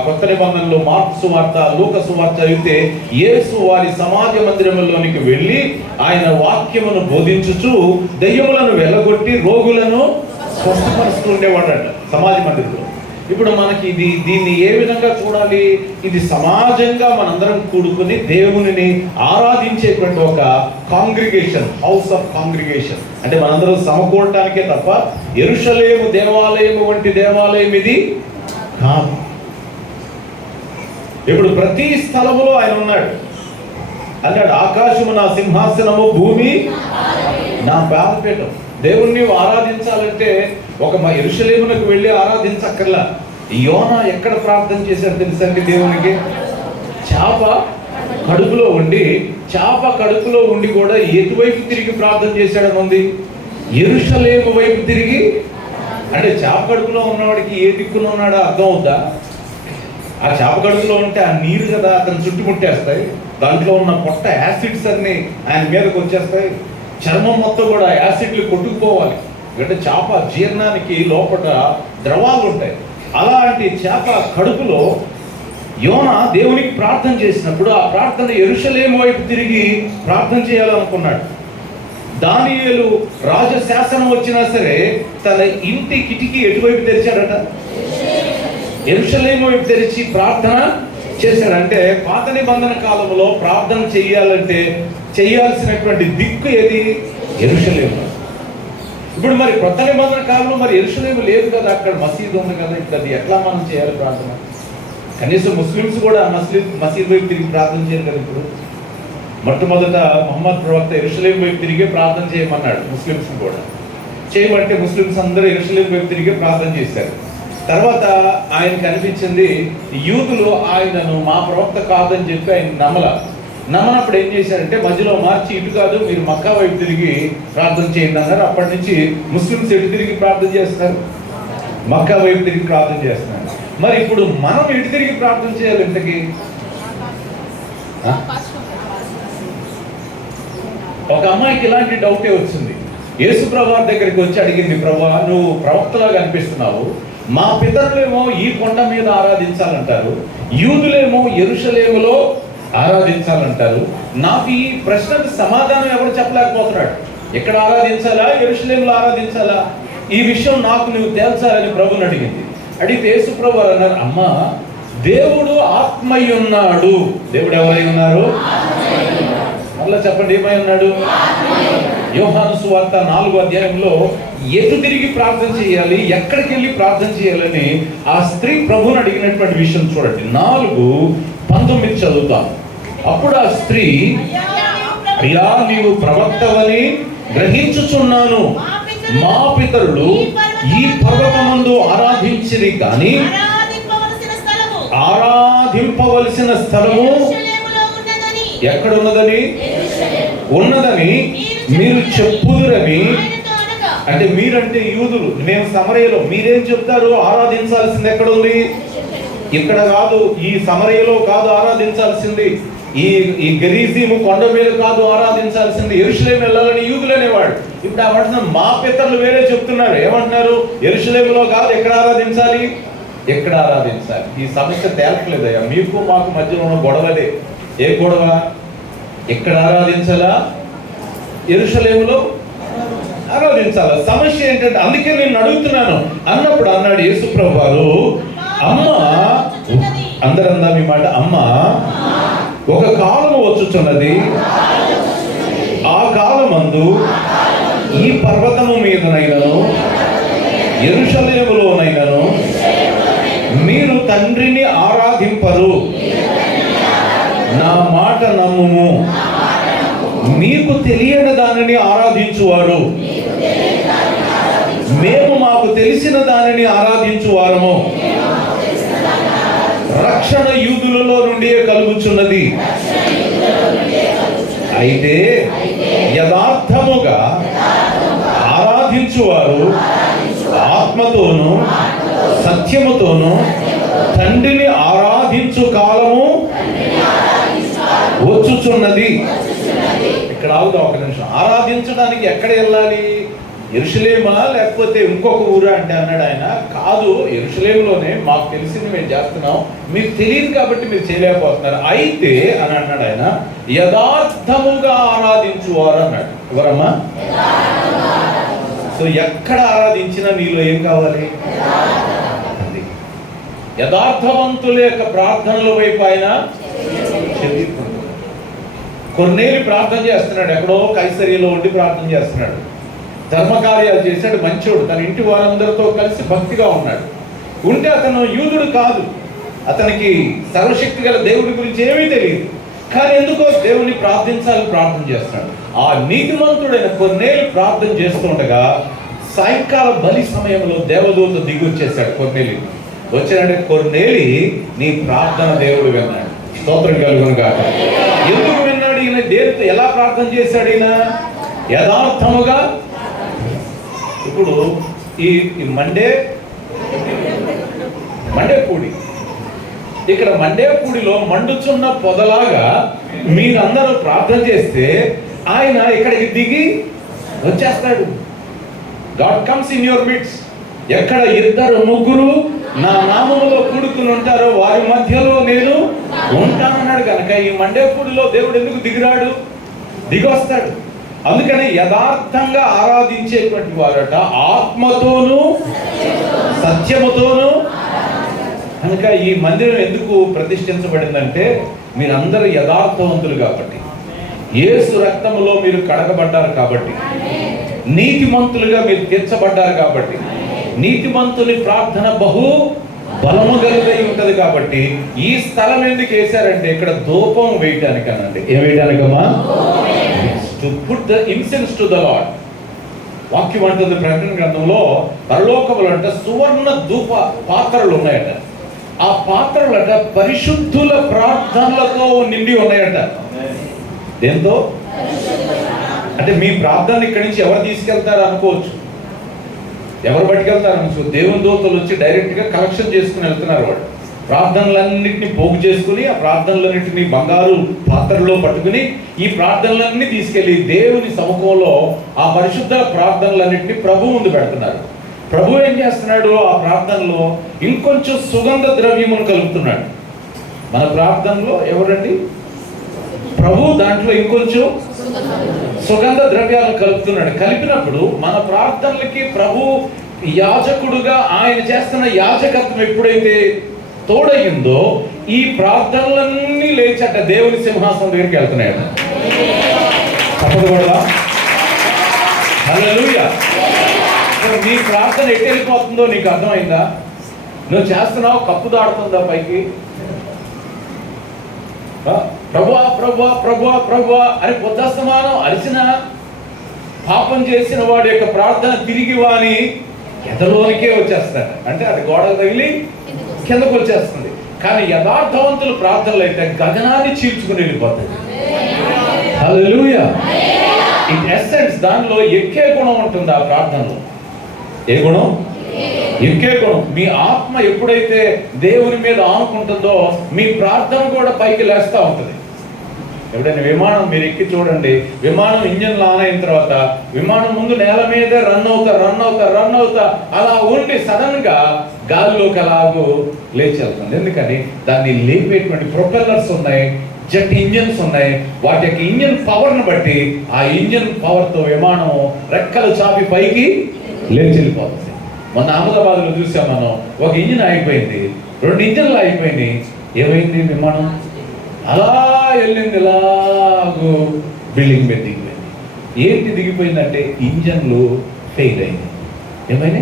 కొత్త నిబంధనలో మార్కు సువార్త, లూకా సువార్త చదివితే యేసు వారి సమాజ మందిరంలోనికి వెళ్ళి ఆయన వాక్యమును బోధించుచు దెయ్యములను వెళ్ళగొట్టి రోగులను స్వస్థపరుస్తూ ఉండేవాడట సమాజ మందిరంలో. ఇప్పుడు మనకి దీన్ని ఏ విధంగా చూడాలి? ఇది సమాజంగా మనందరం కూడుకుని దేవునిని ఆరాధించేటువంటి ఒక కాంగ్రిగేషన్, హౌస్ ఆఫ్ కాంగ్రిగేషన్. అంటే మనందరం సమకూడటానికే తప్ప యెరూషలేము దేవాలయము వంటి దేవాలయం ఇది కాదు. ఇప్పుడు ప్రతి స్థలములో ఆయన ఉన్నాడు. అన్నాడు, ఆకాశము నా సింహాసనము, భూమి నా పాదపీఠం. దేవుణ్ణి ఆరాధించాలంటే ఒక యెరూషలేమునకు వెళ్ళి ఆరాధించక్కర్లా. యోనా ఎక్కడ ప్రార్థన చేశారు తెలుసండి దేవునికి? చేప కడుపులో ఉండి కూడా ఎటువైపు తిరిగి ప్రార్థన చేశాడని ఉంది? యెరూషలేము వైపు తిరిగి. అంటే చేప కడుపులో ఉన్నవాడికి ఏ దిక్కున ఉన్నాడో అర్థం అవుద్దా? ఆ చేప కడుపులో ఉంటే ఆ నీరు కదా అతను చుట్టుముట్టేస్తాయి, దాంట్లో ఉన్న పొట్ట యాసిడ్స్ అన్ని ఆయన మీదకి వచ్చేస్తాయి, చర్మం మొత్తం కూడా యాసిడ్లు కొట్టుకుపోవాలి. అంటే చేప జీర్ణానికి లోపల ద్రవాలు ఉంటాయి. అలాంటి చేప కడుపులో యోనా దేవునికి ప్రార్థన చేసినప్పుడు ఆ ప్రార్థన యెరూషలేము వైపు తిరిగి ప్రార్థన చేయాలనుకున్నాడు. దానియేలు రాజశాసనం వచ్చినా సరే తన ఇంటి కిటికీ ఎటువైపు తెరిచాడట? యెరూషలేము వైపు తెరిచి ప్రార్థన చేశాడంటే పాత నిబంధన కాలంలో ప్రార్థన చేయాలంటే చేయాల్సినటువంటి దిక్కు ఏది? యెరూషలేము. ఇప్పుడు మరి కొత్త నిబంధన కాలంలో మరి యెరూషలేము లేదు కదా, అక్కడ మసీదు ఉంది కదా, ఇప్పుడు అది ఎట్లా మనం చేయాలి ప్రార్థన? కనీసం ముస్లిమ్స్ కూడా మసీదు వైపు తిరిగి ప్రార్థన చేయరు కదా. ఇప్పుడు మొట్టమొదట మహమ్మద్ ప్రవక్త యెరూషలేము వైపు తిరిగే ప్రార్థన చేయమన్నాడు ముస్లిమ్స్ కూడా. చేయమంటే ముస్లిమ్స్ అందరూ యెరూషలేము వైపు తిరిగి ప్రార్థన చేశారు. తర్వాత ఆయనకు అనిపించింది యూదులు ఆయనను మా ప్రవక్త కాదని చెప్పి ఆయన నమ్మనప్పుడు ఏం చేశారంటే మధ్యలో మార్చి ఇటు కాదు మీరు మక్కా వైపు తిరిగి ప్రార్థన చేయండి అన్నారు. అప్పటి నుంచి ముస్లిమ్స్ ఎటు తిరిగి ప్రార్థన చేస్తారు? మక్కా వైపు తిరిగి ప్రార్థన చేస్తున్నారు. మరి ఇప్పుడు మనం ఎటు తిరిగి ప్రార్థన చేయాలి? ఇంతకీ ఒక అమ్మాయికి ఇలాంటి డౌటే వచ్చింది. యేసు ప్రభువు దగ్గరికి వచ్చి అడిగింది, ప్రభువా నువ్వు ప్రవక్తలాగా అనిపిస్తున్నావు, మా పితరులేమో ఈ కొండ మీద ఆరాధించాలంటారు, యూదులేమో యెరూషలేములో ఆరాధించాలంటారు. నాకు ఈ ప్రశ్నకు సమాధానం ఎవరు చెప్పలేకపోతున్నాడు. ఎక్కడ ఆరాధించాలా, యెరూషలేములో ఆరాధించాలా? ఈ విషయం నాకు నువ్వు తేల్చాలని ప్రభుని అడిగింది. అడిగితే యేసు ప్రభు అన్నారు, అమ్మా దేవుడు ఆత్మై ఉన్నాడు. దేవుడు ఎవరై ఉన్నారు? మళ్ళా చెప్పండి, ఏమై ఉన్నాడు? యోహాను సువార్త 4వ అధ్యాయంలో ఎటు తిరిగి ప్రార్థన చేయాలి, ఎక్కడికి వెళ్ళి ప్రార్థన చేయాలని ఆ స్త్రీ ప్రభుని అడిగినటువంటి విషయం చూడండి. 4:19 చదువుతాం. అప్పుడు ఆ స్త్రీ, అయ్యా నీవు ప్రవక్తవని గ్రహించుచున్నాను, మా పితరులు ఈ పర్వతమందు ఆరాధించిరి కానీ ఆరాధింపవలసిన స్థలము ఎక్కడ ఉన్నదని మీరు చెప్పుదురని. అంటే మీరంటే యూదులు, మేము సమరయలో, మీరేం చెప్తారు? ఆరాధించాల్సింది ఎక్కడ ఉంది? ఇక్కడ కాదు, ఈ సమరయలో కాదు ఆరాధించాల్సింది, ఈ గెరీజీము కొండ మీద కాదు ఆరాధించాల్సింది, యెరూషలేము వెళ్ళాలని యూదులు అనేవాడు. ఇప్పుడు ఆ మా పితరులు వేరే చెప్తున్నారు. ఏమంటున్నారు? యెరూషలేములో కాదు, ఎక్కడ ఆరాధించాలి? ఎక్కడ ఆరాధించాలి? ఈ సమస్య తేలట్లేదయ్యా. మీకు మాకు మధ్యలో ఉన్న గొడవలే. ఏ గొడవ? ఎక్కడ ఆరాధించాలా? యెరూషలేములో ఆరాధించాలా? సమస్య ఏంటంటే అందుకే నేను అడుగుతున్నాను అన్నప్పుడు అన్నాడు యేసు ప్రభువారు, అమ్మ, అందరందా మీ మాట, అమ్మ ఒక కాలము వచ్చుచున్నది, ఆ కాలమందు ఈ పర్వతము మీదనైనను యెరూషలేములోనైనను మీరు తండ్రిని ఆరాధింపరు, నా మాట నమ్ముము, మీకు తెలియని దానిని ఆరాధించువారు, మేము మాకు తెలిసిన దానిని ఆరాధించువారము, రక్షణ యూదులలో నుండి కలుగుచున్నది. అయితే యథార్థముగా ఆరాధించువారు ఆత్మతోను సత్యముతోను తండ్రిని ఆరాధించు కాలము వచ్చుచున్నది. ఇక్కడ ఆగుదాం ఒక నిమిషం. ఆరాధించడానికి ఎక్కడ వెళ్ళాలి? యెరూషలేమా లేకపోతే ఇంకొక ఊరా అంటే అన్నాడు ఆయన, కాదు యెరూషలేములోనే, మాకు తెలిసింది మేము చేస్తున్నాం, మీకు తెలియదు కాబట్టి మీరు చేయలేకపోతున్నారు. అయితే అని అన్నాడు ఆయన, యథార్థముగా ఆరాధించువారు అన్నాడు. ఎవరమ్మా? సో ఎక్కడ ఆరాధించినా నీలో ఏం కావాలి? యథార్థవంతుల యొక్క ప్రార్థనల వైపు ఆయన కొర్నేలి ప్రార్థన చేస్తున్నాడు. ఎక్కడో కైసరియలో ఉండి ప్రార్థన చేస్తున్నాడు. ధర్మకార్యాలు చేశాడు, మంచోడు, తన ఇంటి వారందరితో కలిసి భక్తిగా ఉన్నాడు. ఉంటే అతను యూదుడు కాదు, అతనికి సర్వశక్తి గల దేవుడి గురించి ఏమీ తెలియదు. కానీ ఎందుకో దేవుని ప్రార్థన చేస్తున్నాడు. ఆ నీతిమంతుడైన కొర్నేలి ప్రార్థన చేస్తుండగా సాయంకాల బలి సమయంలో దేవదూత దిగి వచ్చేసాడు. కొర్నేలి వచ్చాడంటే, కొర్నేలి నీ ప్రార్థన దేవుడు విన్నాడు. స్తోత్రం కలుగును గాక. ఎందుకు విన్నాడు ఈయన? దేవుడితో ఎలా ప్రార్థన చేశాడు ఈయన? యథార్థముగా. ఇప్పుడు ఈ మండేపూడి, ఇక్కడ మండేపూడిలో మండుచున్న పొదలాగా మీరందరూ ప్రార్థన చేస్తే ఆయన ఇక్కడికి దిగి వచ్చేస్తాడు. God comes in your mids. ఎక్కడ 2-3 నా నామములో కూడుకుని ఉంటారో వారి మధ్యలో నేను ఉంటానన్నాడు. కనుక ఈ మండేపూడిలో దేవుడు ఎందుకు దిగొస్తాడు? అందుకని యథార్థంగా ఆరాధించేటువంటి వారట ఆత్మతోనూ సత్యముతోనూ. కనుక ఈ మందిరం ఎందుకు ప్రతిష్ఠించబడిందంటే మీరందరూ యథార్థవంతులు కాబట్టి, యేసు రక్తములో మీరు కడగబడ్డారు కాబట్టి, నీతిమంతులుగా మీరు తీర్చబడ్డారు కాబట్టి, నీతిమంతుని ప్రార్థన బహు బలము గలదై ఉంటది కాబట్టి ఈ స్థలం ఎందుకు వేశారంటే ఇక్కడ ధూపం వేయటానికి అనండి. ఏం వేయడానికమ్మా? To put the incense to the Lord. వాక్యం అంటుంది ప్రకటన గ్రంథంలో, పరలోకములు అంటే సువర్ణ ధూప పాత్రలు ఉన్నాయట. ఆ పాత్రలట పరిశుద్ధుల ప్రార్థనలతో నిండి ఉన్నాయట. దేంతో అంటే మీ ప్రార్థన ఇక్కడి నుంచి ఎవరు తీసుకెళ్తారు అనుకోవచ్చు, ఎవరు పట్టుకెళ్తారు అనుకోవచ్చు. దేవుని దూతలు వచ్చి డైరెక్ట్గా కలెక్షన్ చేసుకుని వెళ్తున్నారు. వాళ్ళు ప్రార్థనలన్నింటినీ పోగు చేసుకుని ఆ ప్రార్థనలన్నింటినీ బంగారు పాత్రలో పట్టుకుని ఈ ప్రార్థనలన్నీ తీసుకెళ్లి దేవుని సముఖంలో ఆ పరిశుద్ధ ప్రార్థనలన్నింటినీ ప్రభు ముందు పెడుతున్నారు. ప్రభు ఏం చేస్తున్నాడు? ఆ ప్రార్థనలో ఇంకొంచెం సుగంధ ద్రవ్యమును కలుపుతున్నాడు. మన ప్రార్థనలో ఎవరండి? ప్రభు దాంట్లో ఇంకొంచెం సుగంధ ద్రవ్యాలను కలుపుతున్నాడు. కలిపినప్పుడు మన ప్రార్థనలకి ప్రభు యాజకుడుగా ఆయన చేస్తున్న యాజకత్వం ఎప్పుడైతే తోడయిందో ఈ ప్రార్థనలన్నీ లేచట దేవుని సింహాసనం దగ్గరికి వెళ్తున్నాయట. తప్పకూడదా? హల్లెలూయా. నీ ప్రార్థన ఎటు వెళ్ళిపోతుందో నీకు అర్థమైందా? నువ్వు చేస్తున్నావు, కప్పు దాడుతుందా పైకి? ప్రభువా ప్రభువా ప్రభువా ప్రభువా అని పొద్దస్తమానం అరిచిన పాపం చేసిన వాడి యొక్క ప్రార్థన తిరిగి వాని ఎదలోనికే వచ్చేస్తాడు. అంటే అది గోడకు తగిలి కిందకు వచ్చేస్తుంది. కానీ యథార్థవంతుల ప్రార్థనలు అయితే గగనాన్ని చీల్చుకుని వెళ్ళిపోతుంది. హల్లెలూయా. ఇన్ ఎసెన్స్ దానిలో ఎక్కే గుణం ఉంటుంది ఆ ప్రార్థనలో. ఏ గుణం? ఎక్కే గుణం. మీ ఆత్మ ఎప్పుడైతే దేవుని మీద ఆనుకుంటుందో మీ ప్రార్థన కూడా పైకి లేస్తూ ఉంటుంది. ఎప్పుడైనా విమానం మీరు ఎక్కి చూడండి, విమానం ఇంజన్ ఆన్ అయిన తర్వాత విమానం ముందు నేల మీద రన్ అవుతా అలా ఉండి సడన్ గా గాలిలోకి అలాగూ లేచి వెళ్తుంది. ఎందుకని? దాన్ని లేపేటువంటి ప్రొపెల్లర్స్ ఉన్నాయి, జెట్ ఇంజన్స్ ఉన్నాయి. వాటి యొక్క ఇంజన్ పవర్ను బట్టి ఆ ఇంజన్ పవర్తో విమానం రెక్కలు చాపి పైకి లేచి వెళ్ళిపోతుంది. మొన్న అహ్మదాబాద్లో చూసాం మనం, ఒక ఇంజిన్ ఆగిపోయింది, 2 ఇంజన్లు ఆగిపోయినాయి. ఏమైంది? విమానం అలా వెళ్ళింది, ఇలాగూ బిల్డింగ్ మీద దిగిపోయింది. ఏంటి దిగిపోయిందంటే ఇంజన్లు ఫెయిల్ అయింది. ఏమైనా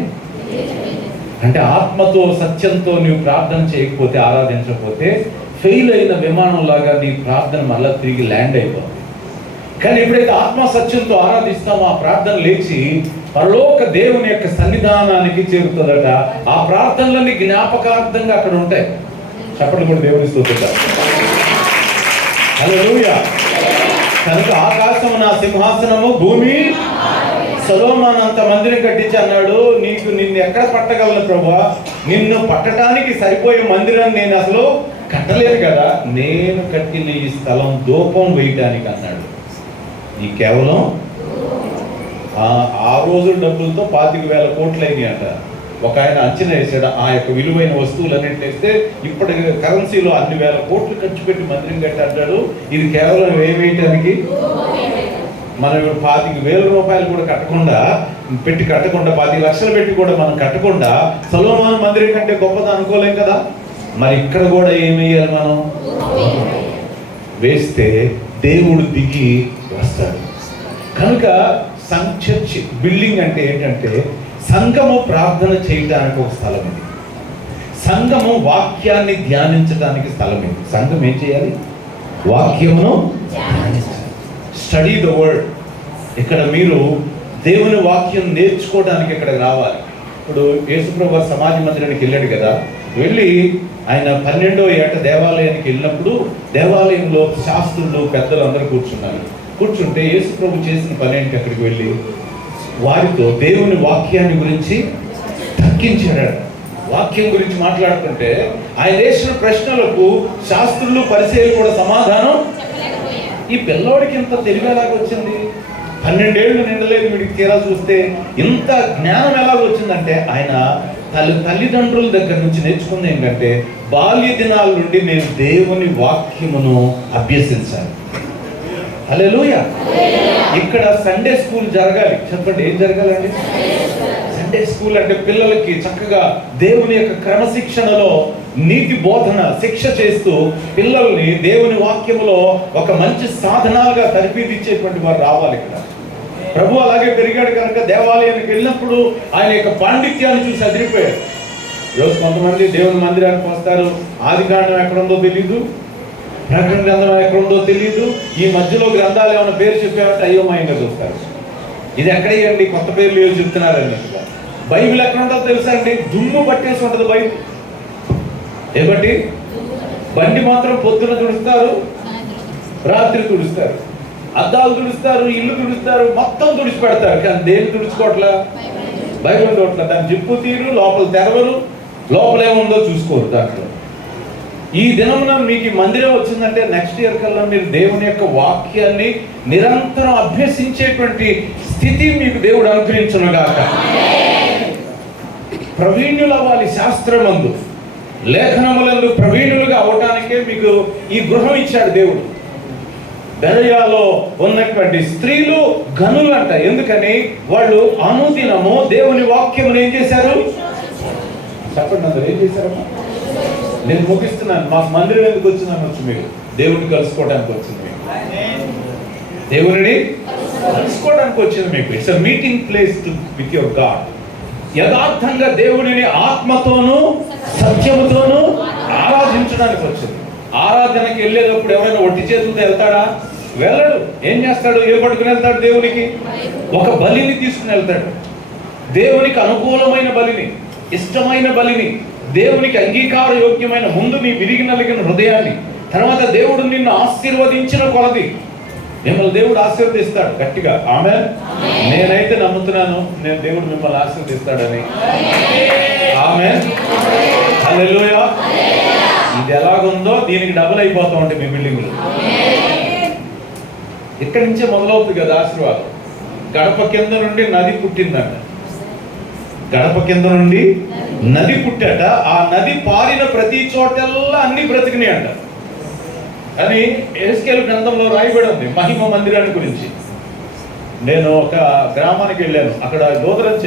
అంటే ఆత్మతో సత్యంతో నీవు ప్రార్థన చేయకపోతే, ఆరాధించకపోతే ఫెయిల్ అయిన విమానం లాగా నీ ప్రార్థన మళ్ళీ తిరిగి ల్యాండ్ అయిపోతుంది. కానీ ఎప్పుడైతే ఆత్మ సత్యంతో ఆరాధిస్తామో ఆ ప్రార్థన లేచి పరలోక దేవుని యొక్క సన్నిధానానికి చేరుతుందట. ఆ ప్రార్థనలన్నీ జ్ఞాపకార్థంగా అక్కడ ఉంటాయి. చెప్పండి కూడా దేవుని స్తుతిద్దాం. హల్లెలూయా. కనుక ఆకాశము నా సింహాసనము, భూమి సొలొమోను అంత మందిరం కట్టించి అన్నాడు, నిన్ను ఎక్కడ పట్టగలను ప్రభువా? నిన్ను పట్టడానికి సరిపోయే మందిరాన్ని నేను అసలు కట్టలేను కదా. నేను కట్టిన ఈ స్థలం ధూపం వేయటానికి అన్నాడు. ఈ కేవలం ఆ రోజుల డబ్బులతో 25,000 కోట్లు అయినాయి అంట. ఒక ఆయన అంచనా వేసాడు, ఆ యొక్క విలువైన వస్తువులన్నింటినీ వేస్తే ఇప్పటి కరెన్సీలో అన్ని వేల కోట్లు ఖర్చు పెట్టి మందిరం కట్టి అంటాడు. ఇది కేవలం వేయటానికి. మనం ఇప్పుడు 25,000 రూపాయలు కూడా కట్టకుండా 25 లక్షలు పెట్టి కూడా మనం కట్టకుండా సొలొమోను మందిరం కంటే గొప్పది అనుకోలేం కదా. మరి ఇక్కడ కూడా ఏమి వేయాలి? మనం వేస్తే దేవుడు దిగి వస్తాడు. కనుక చర్చ్ బిల్డింగ్ అంటే ఏంటంటే సంఘము ప్రార్థన చేయడానికి ఒక స్థలం ఇది. సంఘము వాక్యాన్ని ధ్యానించడానికి స్థలం ఇది. సంఘం ఏం చేయాలి? వాక్యమును ధ్యానించాలి. Study the word. ఇక్కడ మీరు దేవుని వాక్యం నేర్చుకోవడానికి ఇక్కడికి రావాలి. ఇప్పుడు యేసుప్రభు సమాజ మందిరానికి వెళ్ళాడు కదా, వెళ్ళి ఆయన 12వ ఏట దేవాలయానికి వెళ్ళినప్పుడు దేవాలయంలో శాస్త్రులు పెద్దలు అందరూ కూర్చుంటే యేసుప్రభు చేసిన పని ఏంటి? అక్కడికి వెళ్ళి వారితో దేవుని వాక్యాన్ని గురించి తర్కించాడు. వాక్యం గురించి మాట్లాడుతుంటే ఆయన వేసిన ప్రశ్నలకు శాస్త్రులు పరిచయాలు కూడా సమాధానం. ఈ పిల్లోడికి ఇంత తెలివి ఎలాగ వచ్చింది? 12 ఏళ్ళు నిండలేదు వీడికి. తీరా చూస్తే ఇంత జ్ఞానం ఎలాగ వచ్చిందంటే ఆయన తల్లిదండ్రుల దగ్గర నుంచి నేర్చుకుంది ఏంటంటే బాల్య దినాల నుండి నేను దేవుని వాక్యమును అభ్యసించాను. హల్లెలూయా. ఇక్కడ సండే స్కూల్ జరగాలి. చెప్పండి, ఏం జరగాలండి? సండే స్కూల్ అంటే పిల్లలకి చక్కగా దేవుని యొక్క క్రమశిక్షణలో నీతి బోధన శిక్ష చేస్తూ పిల్లల్ని దేవుని వాక్యములో ఒక మంచి సాధనాలుగా తరబీదిచ్చేటువంటి వారు రావాలి ఇక్కడ. ప్రభు అలాగే పెరిగాడు కనుక దేవాలయానికి వెళ్ళినప్పుడు ఆయన యొక్క పాండిత్యాన్ని చూసి అదిరిపోయారు. ఈరోజు కొంతమంది దేవుని మందిరానికి వస్తారు, ఆదికాండం ఎక్కడుందో తెలీదు, ప్రకటన గ్రంథం ఎక్కడుందో తెలియదు. ఈ మధ్యలో గ్రంథాలు ఏమైనా పేరు చెప్పామంటే అయోమయంగా చూస్తారు. ఇది ఎక్కడ ఇవ్వండి, కొత్త పేర్లు ఏమి చెప్తున్నారు అన్నట్టుగా. బైబిల్ ఎక్కడ ఉంటుందో తెలుసా అండి? దుమ్ము పట్టేసి ఉంటుంది బైబిల్. ఏబట్టి బండి మాత్రం పొద్దున తుడుస్తారు, రాత్రి తుడుస్తారు, అద్దాలు తుడుస్తారు, ఇల్లు తుడుస్తారు, మొత్తం తుడిచి పెడతారు. కానీ దేన్ని తుడుచుకోవట్లా? బైబిల్ తోట్ల. దాని జిప్పు తీరు, లోపల తెరవరు, లోపల ఏముందో చూసుకోరు దాంట్లో. ఈ దినమున మీకు ఈ మందిరం వచ్చిందంటే నెక్స్ట్ ఇయర్ కల్లా మీరు దేవుని యొక్క వాక్యాన్ని నిరంతరం అభ్యసించేటువంటి స్థితి మీకు దేవుడు అనుగ్రహించునుగాక. ప్రవీణ్యులు అవ్వాలి శాస్త్రమందు, లేఖనములందు ప్రవీణులుగా అవటానికే మీకు ఈ గృహం ఇచ్చాడు దేవుడు. బెరయాలో ఉన్నటువంటి స్త్రీలు గనులు అంట. ఎందుకని? వాళ్ళు అనుదినము దేవుని వాక్యమును ఏం చేశారు? చెప్పండి అందరూ, ఏం చేశారమ్మా? నేను ముగిస్తున్నాను. మాకు మందిరం ఎందుకు వచ్చిందని వచ్చు, మీరు దేవుడిని కలుసుకోవడానికి వచ్చింది, మీకు దేవుని కలుసుకోవడానికి వచ్చింది మీకు. It's a meeting place with your God. యథార్థంగా దేవుడిని ఆత్మతోనూ సత్యముతోనూ ఆరాధించడానికి వచ్చింది. ఆరాధనకి వెళ్ళేటప్పుడు ఎవరైనా ఒట్టి చేతులతో వెళ్తాడా? వెళ్ళడు. ఏం చేస్తాడు? ఏ పట్టుకుని వెళ్తాడు? దేవునికి ఒక బలిని తీసుకుని వెళ్తాడు. దేవునికి అనుకూలమైన బలిని, ఇష్టమైన బలిని, దేవునికి అంగీకార యోగ్యమైన, ముందు నీ విరిగి నలిగిన హృదయాన్ని, తర్వాత దేవుడు నిన్ను ఆశీర్వదించిన కొలది మిమ్మల్ని దేవుడు ఆశీర్వదిస్తాడు గట్టిగా. ఆమేన్. నేనైతే నమ్ముతున్నాను, నేను దేవుడు మిమ్మల్ని ఆశీర్వదిస్తాడని. ఆమేన్. హల్లెలూయా. ఇది ఎలాగుందో దీనికి డబుల్ అయిపోతా ఉంటాయి మీ బిల్డింగ్లు. ఇక్కడి నుంచే మొదలవుతుంది కదా ఆశీర్వాదం. గడప కింద నుండి నది పుట్టిందంట. గడప కింద నుండి నది పుట్టాట. ఆ నది పారిన ప్రతి చోటల్లా అన్ని బ్రతికినాయి అంట అని ఎహెజ్కేలు గ్రంథంలో రాయబడి ఉంది మహిమ మందిరాన్ని గురించి. నేను ఒక గ్రామానికి వెళ్ళాను. అక్కడ లూథరన్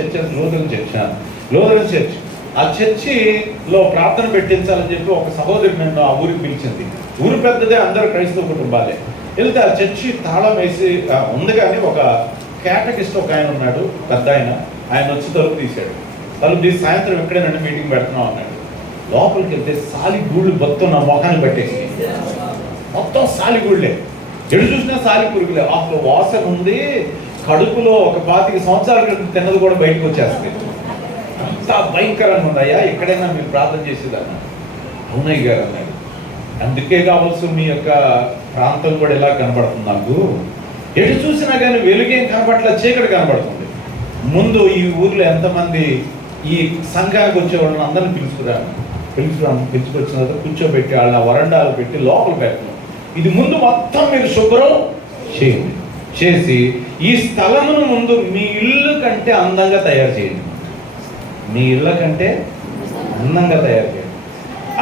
చర్చ్. ఆ చర్చిలో ప్రార్థన పెట్టించాలని చెప్పి ఒక సహోదరి నన్ను ఆ ఊరికి పిలిచింది. ఊరు పెద్దదే, అందరూ క్రైస్తవ కుటుంబాలే. వెళ్తే ఆ చర్చి తాళం వేసి ఉంది, కానీ ఒక కేటకిస్ట్ ఒక ఆయన ఉన్నాడు, పెద్ద ఆయన వచ్చి తలుపు తీశాడు. తలుపు తీసి సాయంత్రం ఎక్కడేనంటే మీటింగ్ పెడుతున్నాం అన్నాడు. లోపలికి వెళ్తే సాలిగూళ్ళు మొత్తం నా మొహాన్ని పట్టేసి, మొత్తం సాలిగూళ్ళే, ఎడు చూసినా సాలి పురుగులే. అసలు వాసన ఉంది, కడుపులో ఒక 25 సంవత్సరాల క్రితం తిన్నది కూడా బయటకు వచ్చేస్తుంది. అంత భయంకరంగా ఉందయ్యా, ఎక్కడైనా మీరు ప్రార్థన చేసేదన్నా? అవునయ్య గారు అన్నాడు. అందుకే కావాల్సి మీ యొక్క ప్రాంతం కూడా ఎలా కనబడుతుంది నాకు. ఎటు చూసినా కానీ వెలుగేం కనబడట్లా, చీకటి కనబడుతుంది. ముందు ఈ ఊర్లో ఎంతమంది ఈ సంఘానికి వచ్చేవాళ్ళని అందరిని పిలుచుకొచ్చిన తర్వాత కూర్చోబెట్టి వాళ్ళని వరండాలు పెట్టి లోపల పెట్టడం. ఇది ముందు మొత్తం మీరు శుభ్రం చేయండి. చేసి ఈ స్థలమును ముందు మీ ఇల్లు కంటే అందంగా తయారు చేయండి. మీ ఇళ్ళ కంటే అందంగా తయారు చేయండి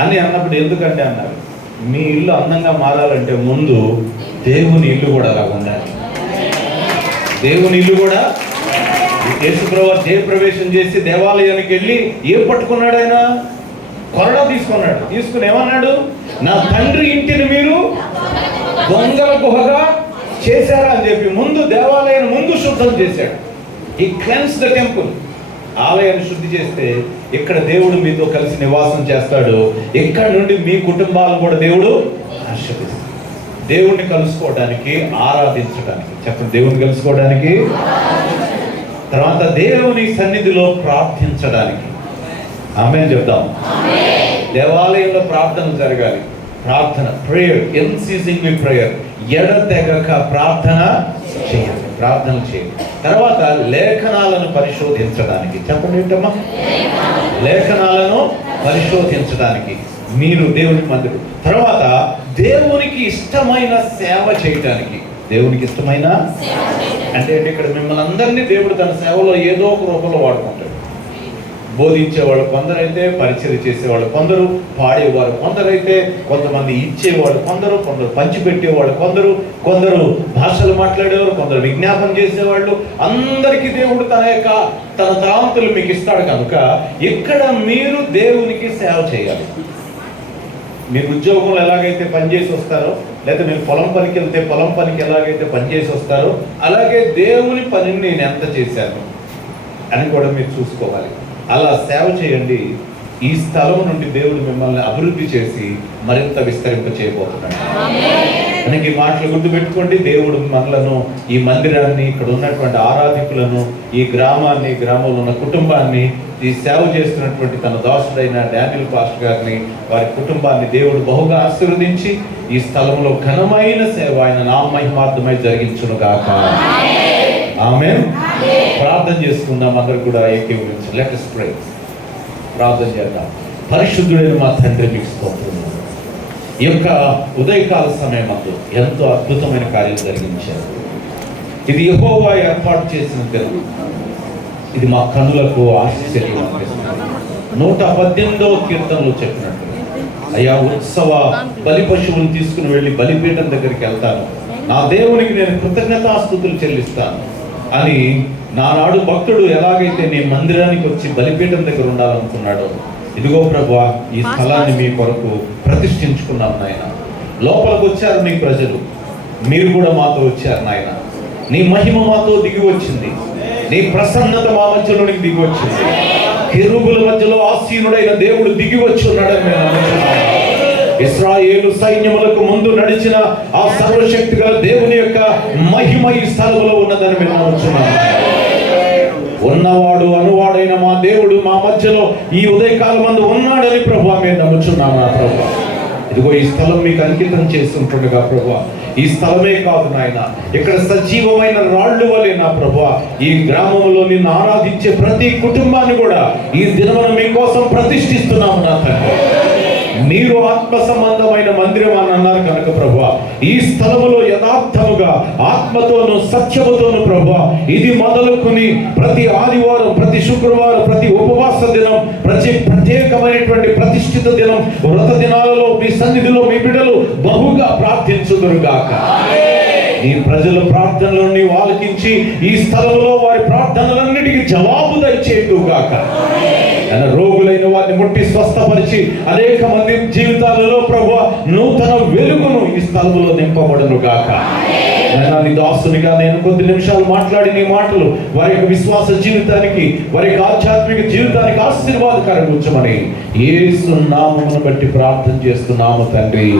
అని అన్నప్పుడు ఎందుకంటే అన్నారు, మీ ఇల్లు అందంగా మారాలంటే ముందు దేవుని ఇల్లు కూడా అలా ఉండాలి. దేవుని ఇల్లు కూడా యేసుప్రభువు జయప్రవేశం చేసి దేవాలయానికి వెళ్ళి ఏం పట్టుకున్నాడు? ఆయన కొరడా తీసుకున్నాడు. తీసుకుని ఏమన్నాడు? నా తండ్రి ఇంటిని మీరు దొంగల గుహగా చేశారా అని చెప్పి ముందు దేవాలయాన్ని ముందు శుద్ధం చేశాడు. ఈ క్లెన్స్ ద టెంపుల్. ఆలయాన్ని శుద్ధి చేస్తే ఇక్కడ దేవుడు మీతో కలిసి నివాసం చేస్తాడు. ఇక్కడ నుండి మీ కుటుంబాలను కూడా దేవుడు ఆశీర్వదిస్తాడు. దేవుణ్ణి కలుసుకోవడానికి, ఆరాధించడానికి, చెప్పండి, దేవుణ్ణి కలుసుకోవడానికి, తర్వాత దేవుని సన్నిధిలో ప్రార్థించడానికి. ఆమేన్ చెప్తాం. దేవాలయంలో ప్రార్థన జరగాలి. ప్రార్థన, ప్రేయర్, అన్సీజింగ్ ప్రేయర్, ఎడతెగక ప్రార్థన చేయాలి. ప్రార్థన చేయాలి. తర్వాత లేఖనాలను పరిశోధించడానికి. చెప్పండి ఏంటమ్మా? లేఖనాలను పరిశోధించడానికి మీరు దేవునికి మందిరం. తర్వాత దేవునికి ఇష్టమైన సేవ చేయడానికి. దేవునికి ఇష్టమైన అంటే ఇక్కడ మిమ్మల్ని అందరినీ దేవుడు తన సేవలో ఏదో ఒక రూపంలో వాడుకుంటాడు. బోధించేవాళ్ళు కొందరైతే, పరిచయం చేసేవాళ్ళు కొందరు, పాడేవారు కొందరైతే, కొంతమంది ఇచ్చేవాళ్ళు కొందరు పంచిపెట్టేవాళ్ళు కొందరు భాషలు మాట్లాడేవారు, కొందరు విజ్ఞాపన చేసేవాళ్ళు. అందరికీ దేవుడు తన తాంతులు మీకు ఇస్తాడు. కనుక ఇక్కడ మీరు దేవునికి సేవ చేయాలి. మీరు ఉద్యోగంలో ఎలాగైతే పనిచేసి వస్తారో, లేదా మీరు పొలం పనికి వెళ్తే పొలం పనికి ఎలాగైతే పనిచేసి వస్తారో, అలాగే దేవుని పనిని నేను ఎంత చేశాను అని కూడా మీరు చూసుకోవాలి. అలా సేవ చేయండి. ఈ స్థలం నుండి దేవుడు మిమ్మల్ని అభివృద్ధి చేసి మరింత విస్తరింప చేయబోతున్నాడు. మనకి ఈ మాటలు గుర్తుపెట్టుకోండి. దేవుడు మనలను, ఈ మందిరాన్ని, ఇక్కడ ఉన్నటువంటి ఆరాధికులను, ఈ గ్రామాన్ని, గ్రామంలో ఉన్న కుటుంబాన్ని, ఈ సేవ చేస్తున్నటువంటి తన దాసుడైన డానియల్ పాస్టర్ గారిని, వారి కుటుంబాన్ని దేవుడు బహుగా ఆశీర్వదించి ఈ స్థలంలో ఘనమైన సేవ ఆయన నామహిమార్థమై జరిగించును గాక. ఆమేన్. ప్రార్థన చేసుకుందాం. అందరూ కూడా ఏకీభవించండి. Let us pray. ప్రార్థన చేద్దాం. పరిశుద్ధుడైన మా తండ్రి, మీకు స్తోత్రములు. ఈ యొక్క ఉదయకాల సమయమందు ఎంతో అద్భుతమైన కార్యం జరిగించారు. ఇది యెహోవా ఏర్పాటు చేసిన దినం. ఇది మా కనులకు ఆశ్చర్యం అనిపిస్తుంది. 118వ కీర్తనలో చెప్పినట్టు, అయ్యా ఉత్సవ బలి పశువులు తీసుకుని వెళ్ళి బలిపీఠం దగ్గరికి వెళ్తాను, నా దేవునికి నేను కృతజ్ఞతాస్తుతులు చెల్లిస్తాను అని నానాడు భక్తుడు ఎలాగైతే నీ మందిరానికి వచ్చి బలిపీఠం దగ్గర ఉండాలనుకున్నాడో, ఇదిగో ప్రభువా, ఈ స్థలాన్ని మీ కొరకు ప్రతిష్ఠించుకున్నాం నాయన. లోపలికి వచ్చారు నీ ప్రజలు, మీరు కూడా మాతో వచ్చారు నాయన. నీ మహిమ మాతో దిగి వచ్చింది, నీ ప్రసన్నత మా మధ్యలోనికి దిగి వచ్చింది. కెరూబుల మధ్యలో ఆసీనుడైన దేవుడు దిగి వచ్చి ఉన్నాడని మేము నమ్ముతున్నాము. ఇశ్రాయేలు సైన్యములకు ముందు నడిచిన ఆ సర్వశక్తి గల దేవుని యొక్క మహిమ ఈ స్థలంలో ఉన్నదని మేము నమ్ముతున్నాము. ఉన్నవాడు అనువాడైన మా దేవుడు మా మధ్యలో ఈ ఉదయకాలం మందు ఉన్నాడని ప్రభువా మేము నమ్ముచున్నాము. నా ప్రభువా, ఇదిగో ఈ స్థలం మీకు అంకితం చేస్తుంటుండగా ప్రభువా, ఈ స్థలమే కాదు నాయన, ఇక్కడ సజీవమైన రాళ్ళు వలె నా ప్రభువా, ఈ గ్రామంలో నిన్ను ఆరాధించే ప్రతి కుటుంబాన్ని కూడా ఈ దినమున మీకోసం ప్రతిష్ఠిస్తున్నాము నా తండ్రి. మీరు ఆత్మ సంబంధమైన మందిరం అని అన్నారు కనుక ప్రభువా, ఈ స్థలములో యథార్థముగా ఆత్మతోను సత్యముతోను ప్రభువా, ఇది మొదలుకొని ప్రతి ఆదివారం, ప్రతి శుక్రవారం, ప్రతి ఉపవాస దినం, ప్రతి ప్రత్యేకమైనటువంటి ప్రతిష్ఠిత దినం, వ్రత దినాలలో మీ సన్నిధిలో మీ బిడ్డలు బహుగా ప్రార్థించుదురుగాక. ఈ ప్రజల ప్రార్థనలను నీవు ఆలకించి ఈ స్థలంలో వారి ప్రార్థనలన్నిటికీ జవాబు దయచేయుగాక. రోగులైన వారిని ముట్టి స్వస్థపరిచి అనేక మంది జీవితాలలో ప్రభువా నూతన వెలుగును ఈ స్థలంలో నింపబడును గాక. నీ దాసునిగా నేను కొద్ది నిమిషాలు మాట్లాడి నీ మాటలు వారి యొక్క విశ్వాస జీవితానికి, వారి యొక్క ఆధ్యాత్మిక జీవితానికి ఆశీర్వాదకరంగా ఉంచమని యేసు నామమును బట్టి ప్రార్థన చేస్తున్నాము తండ్రి.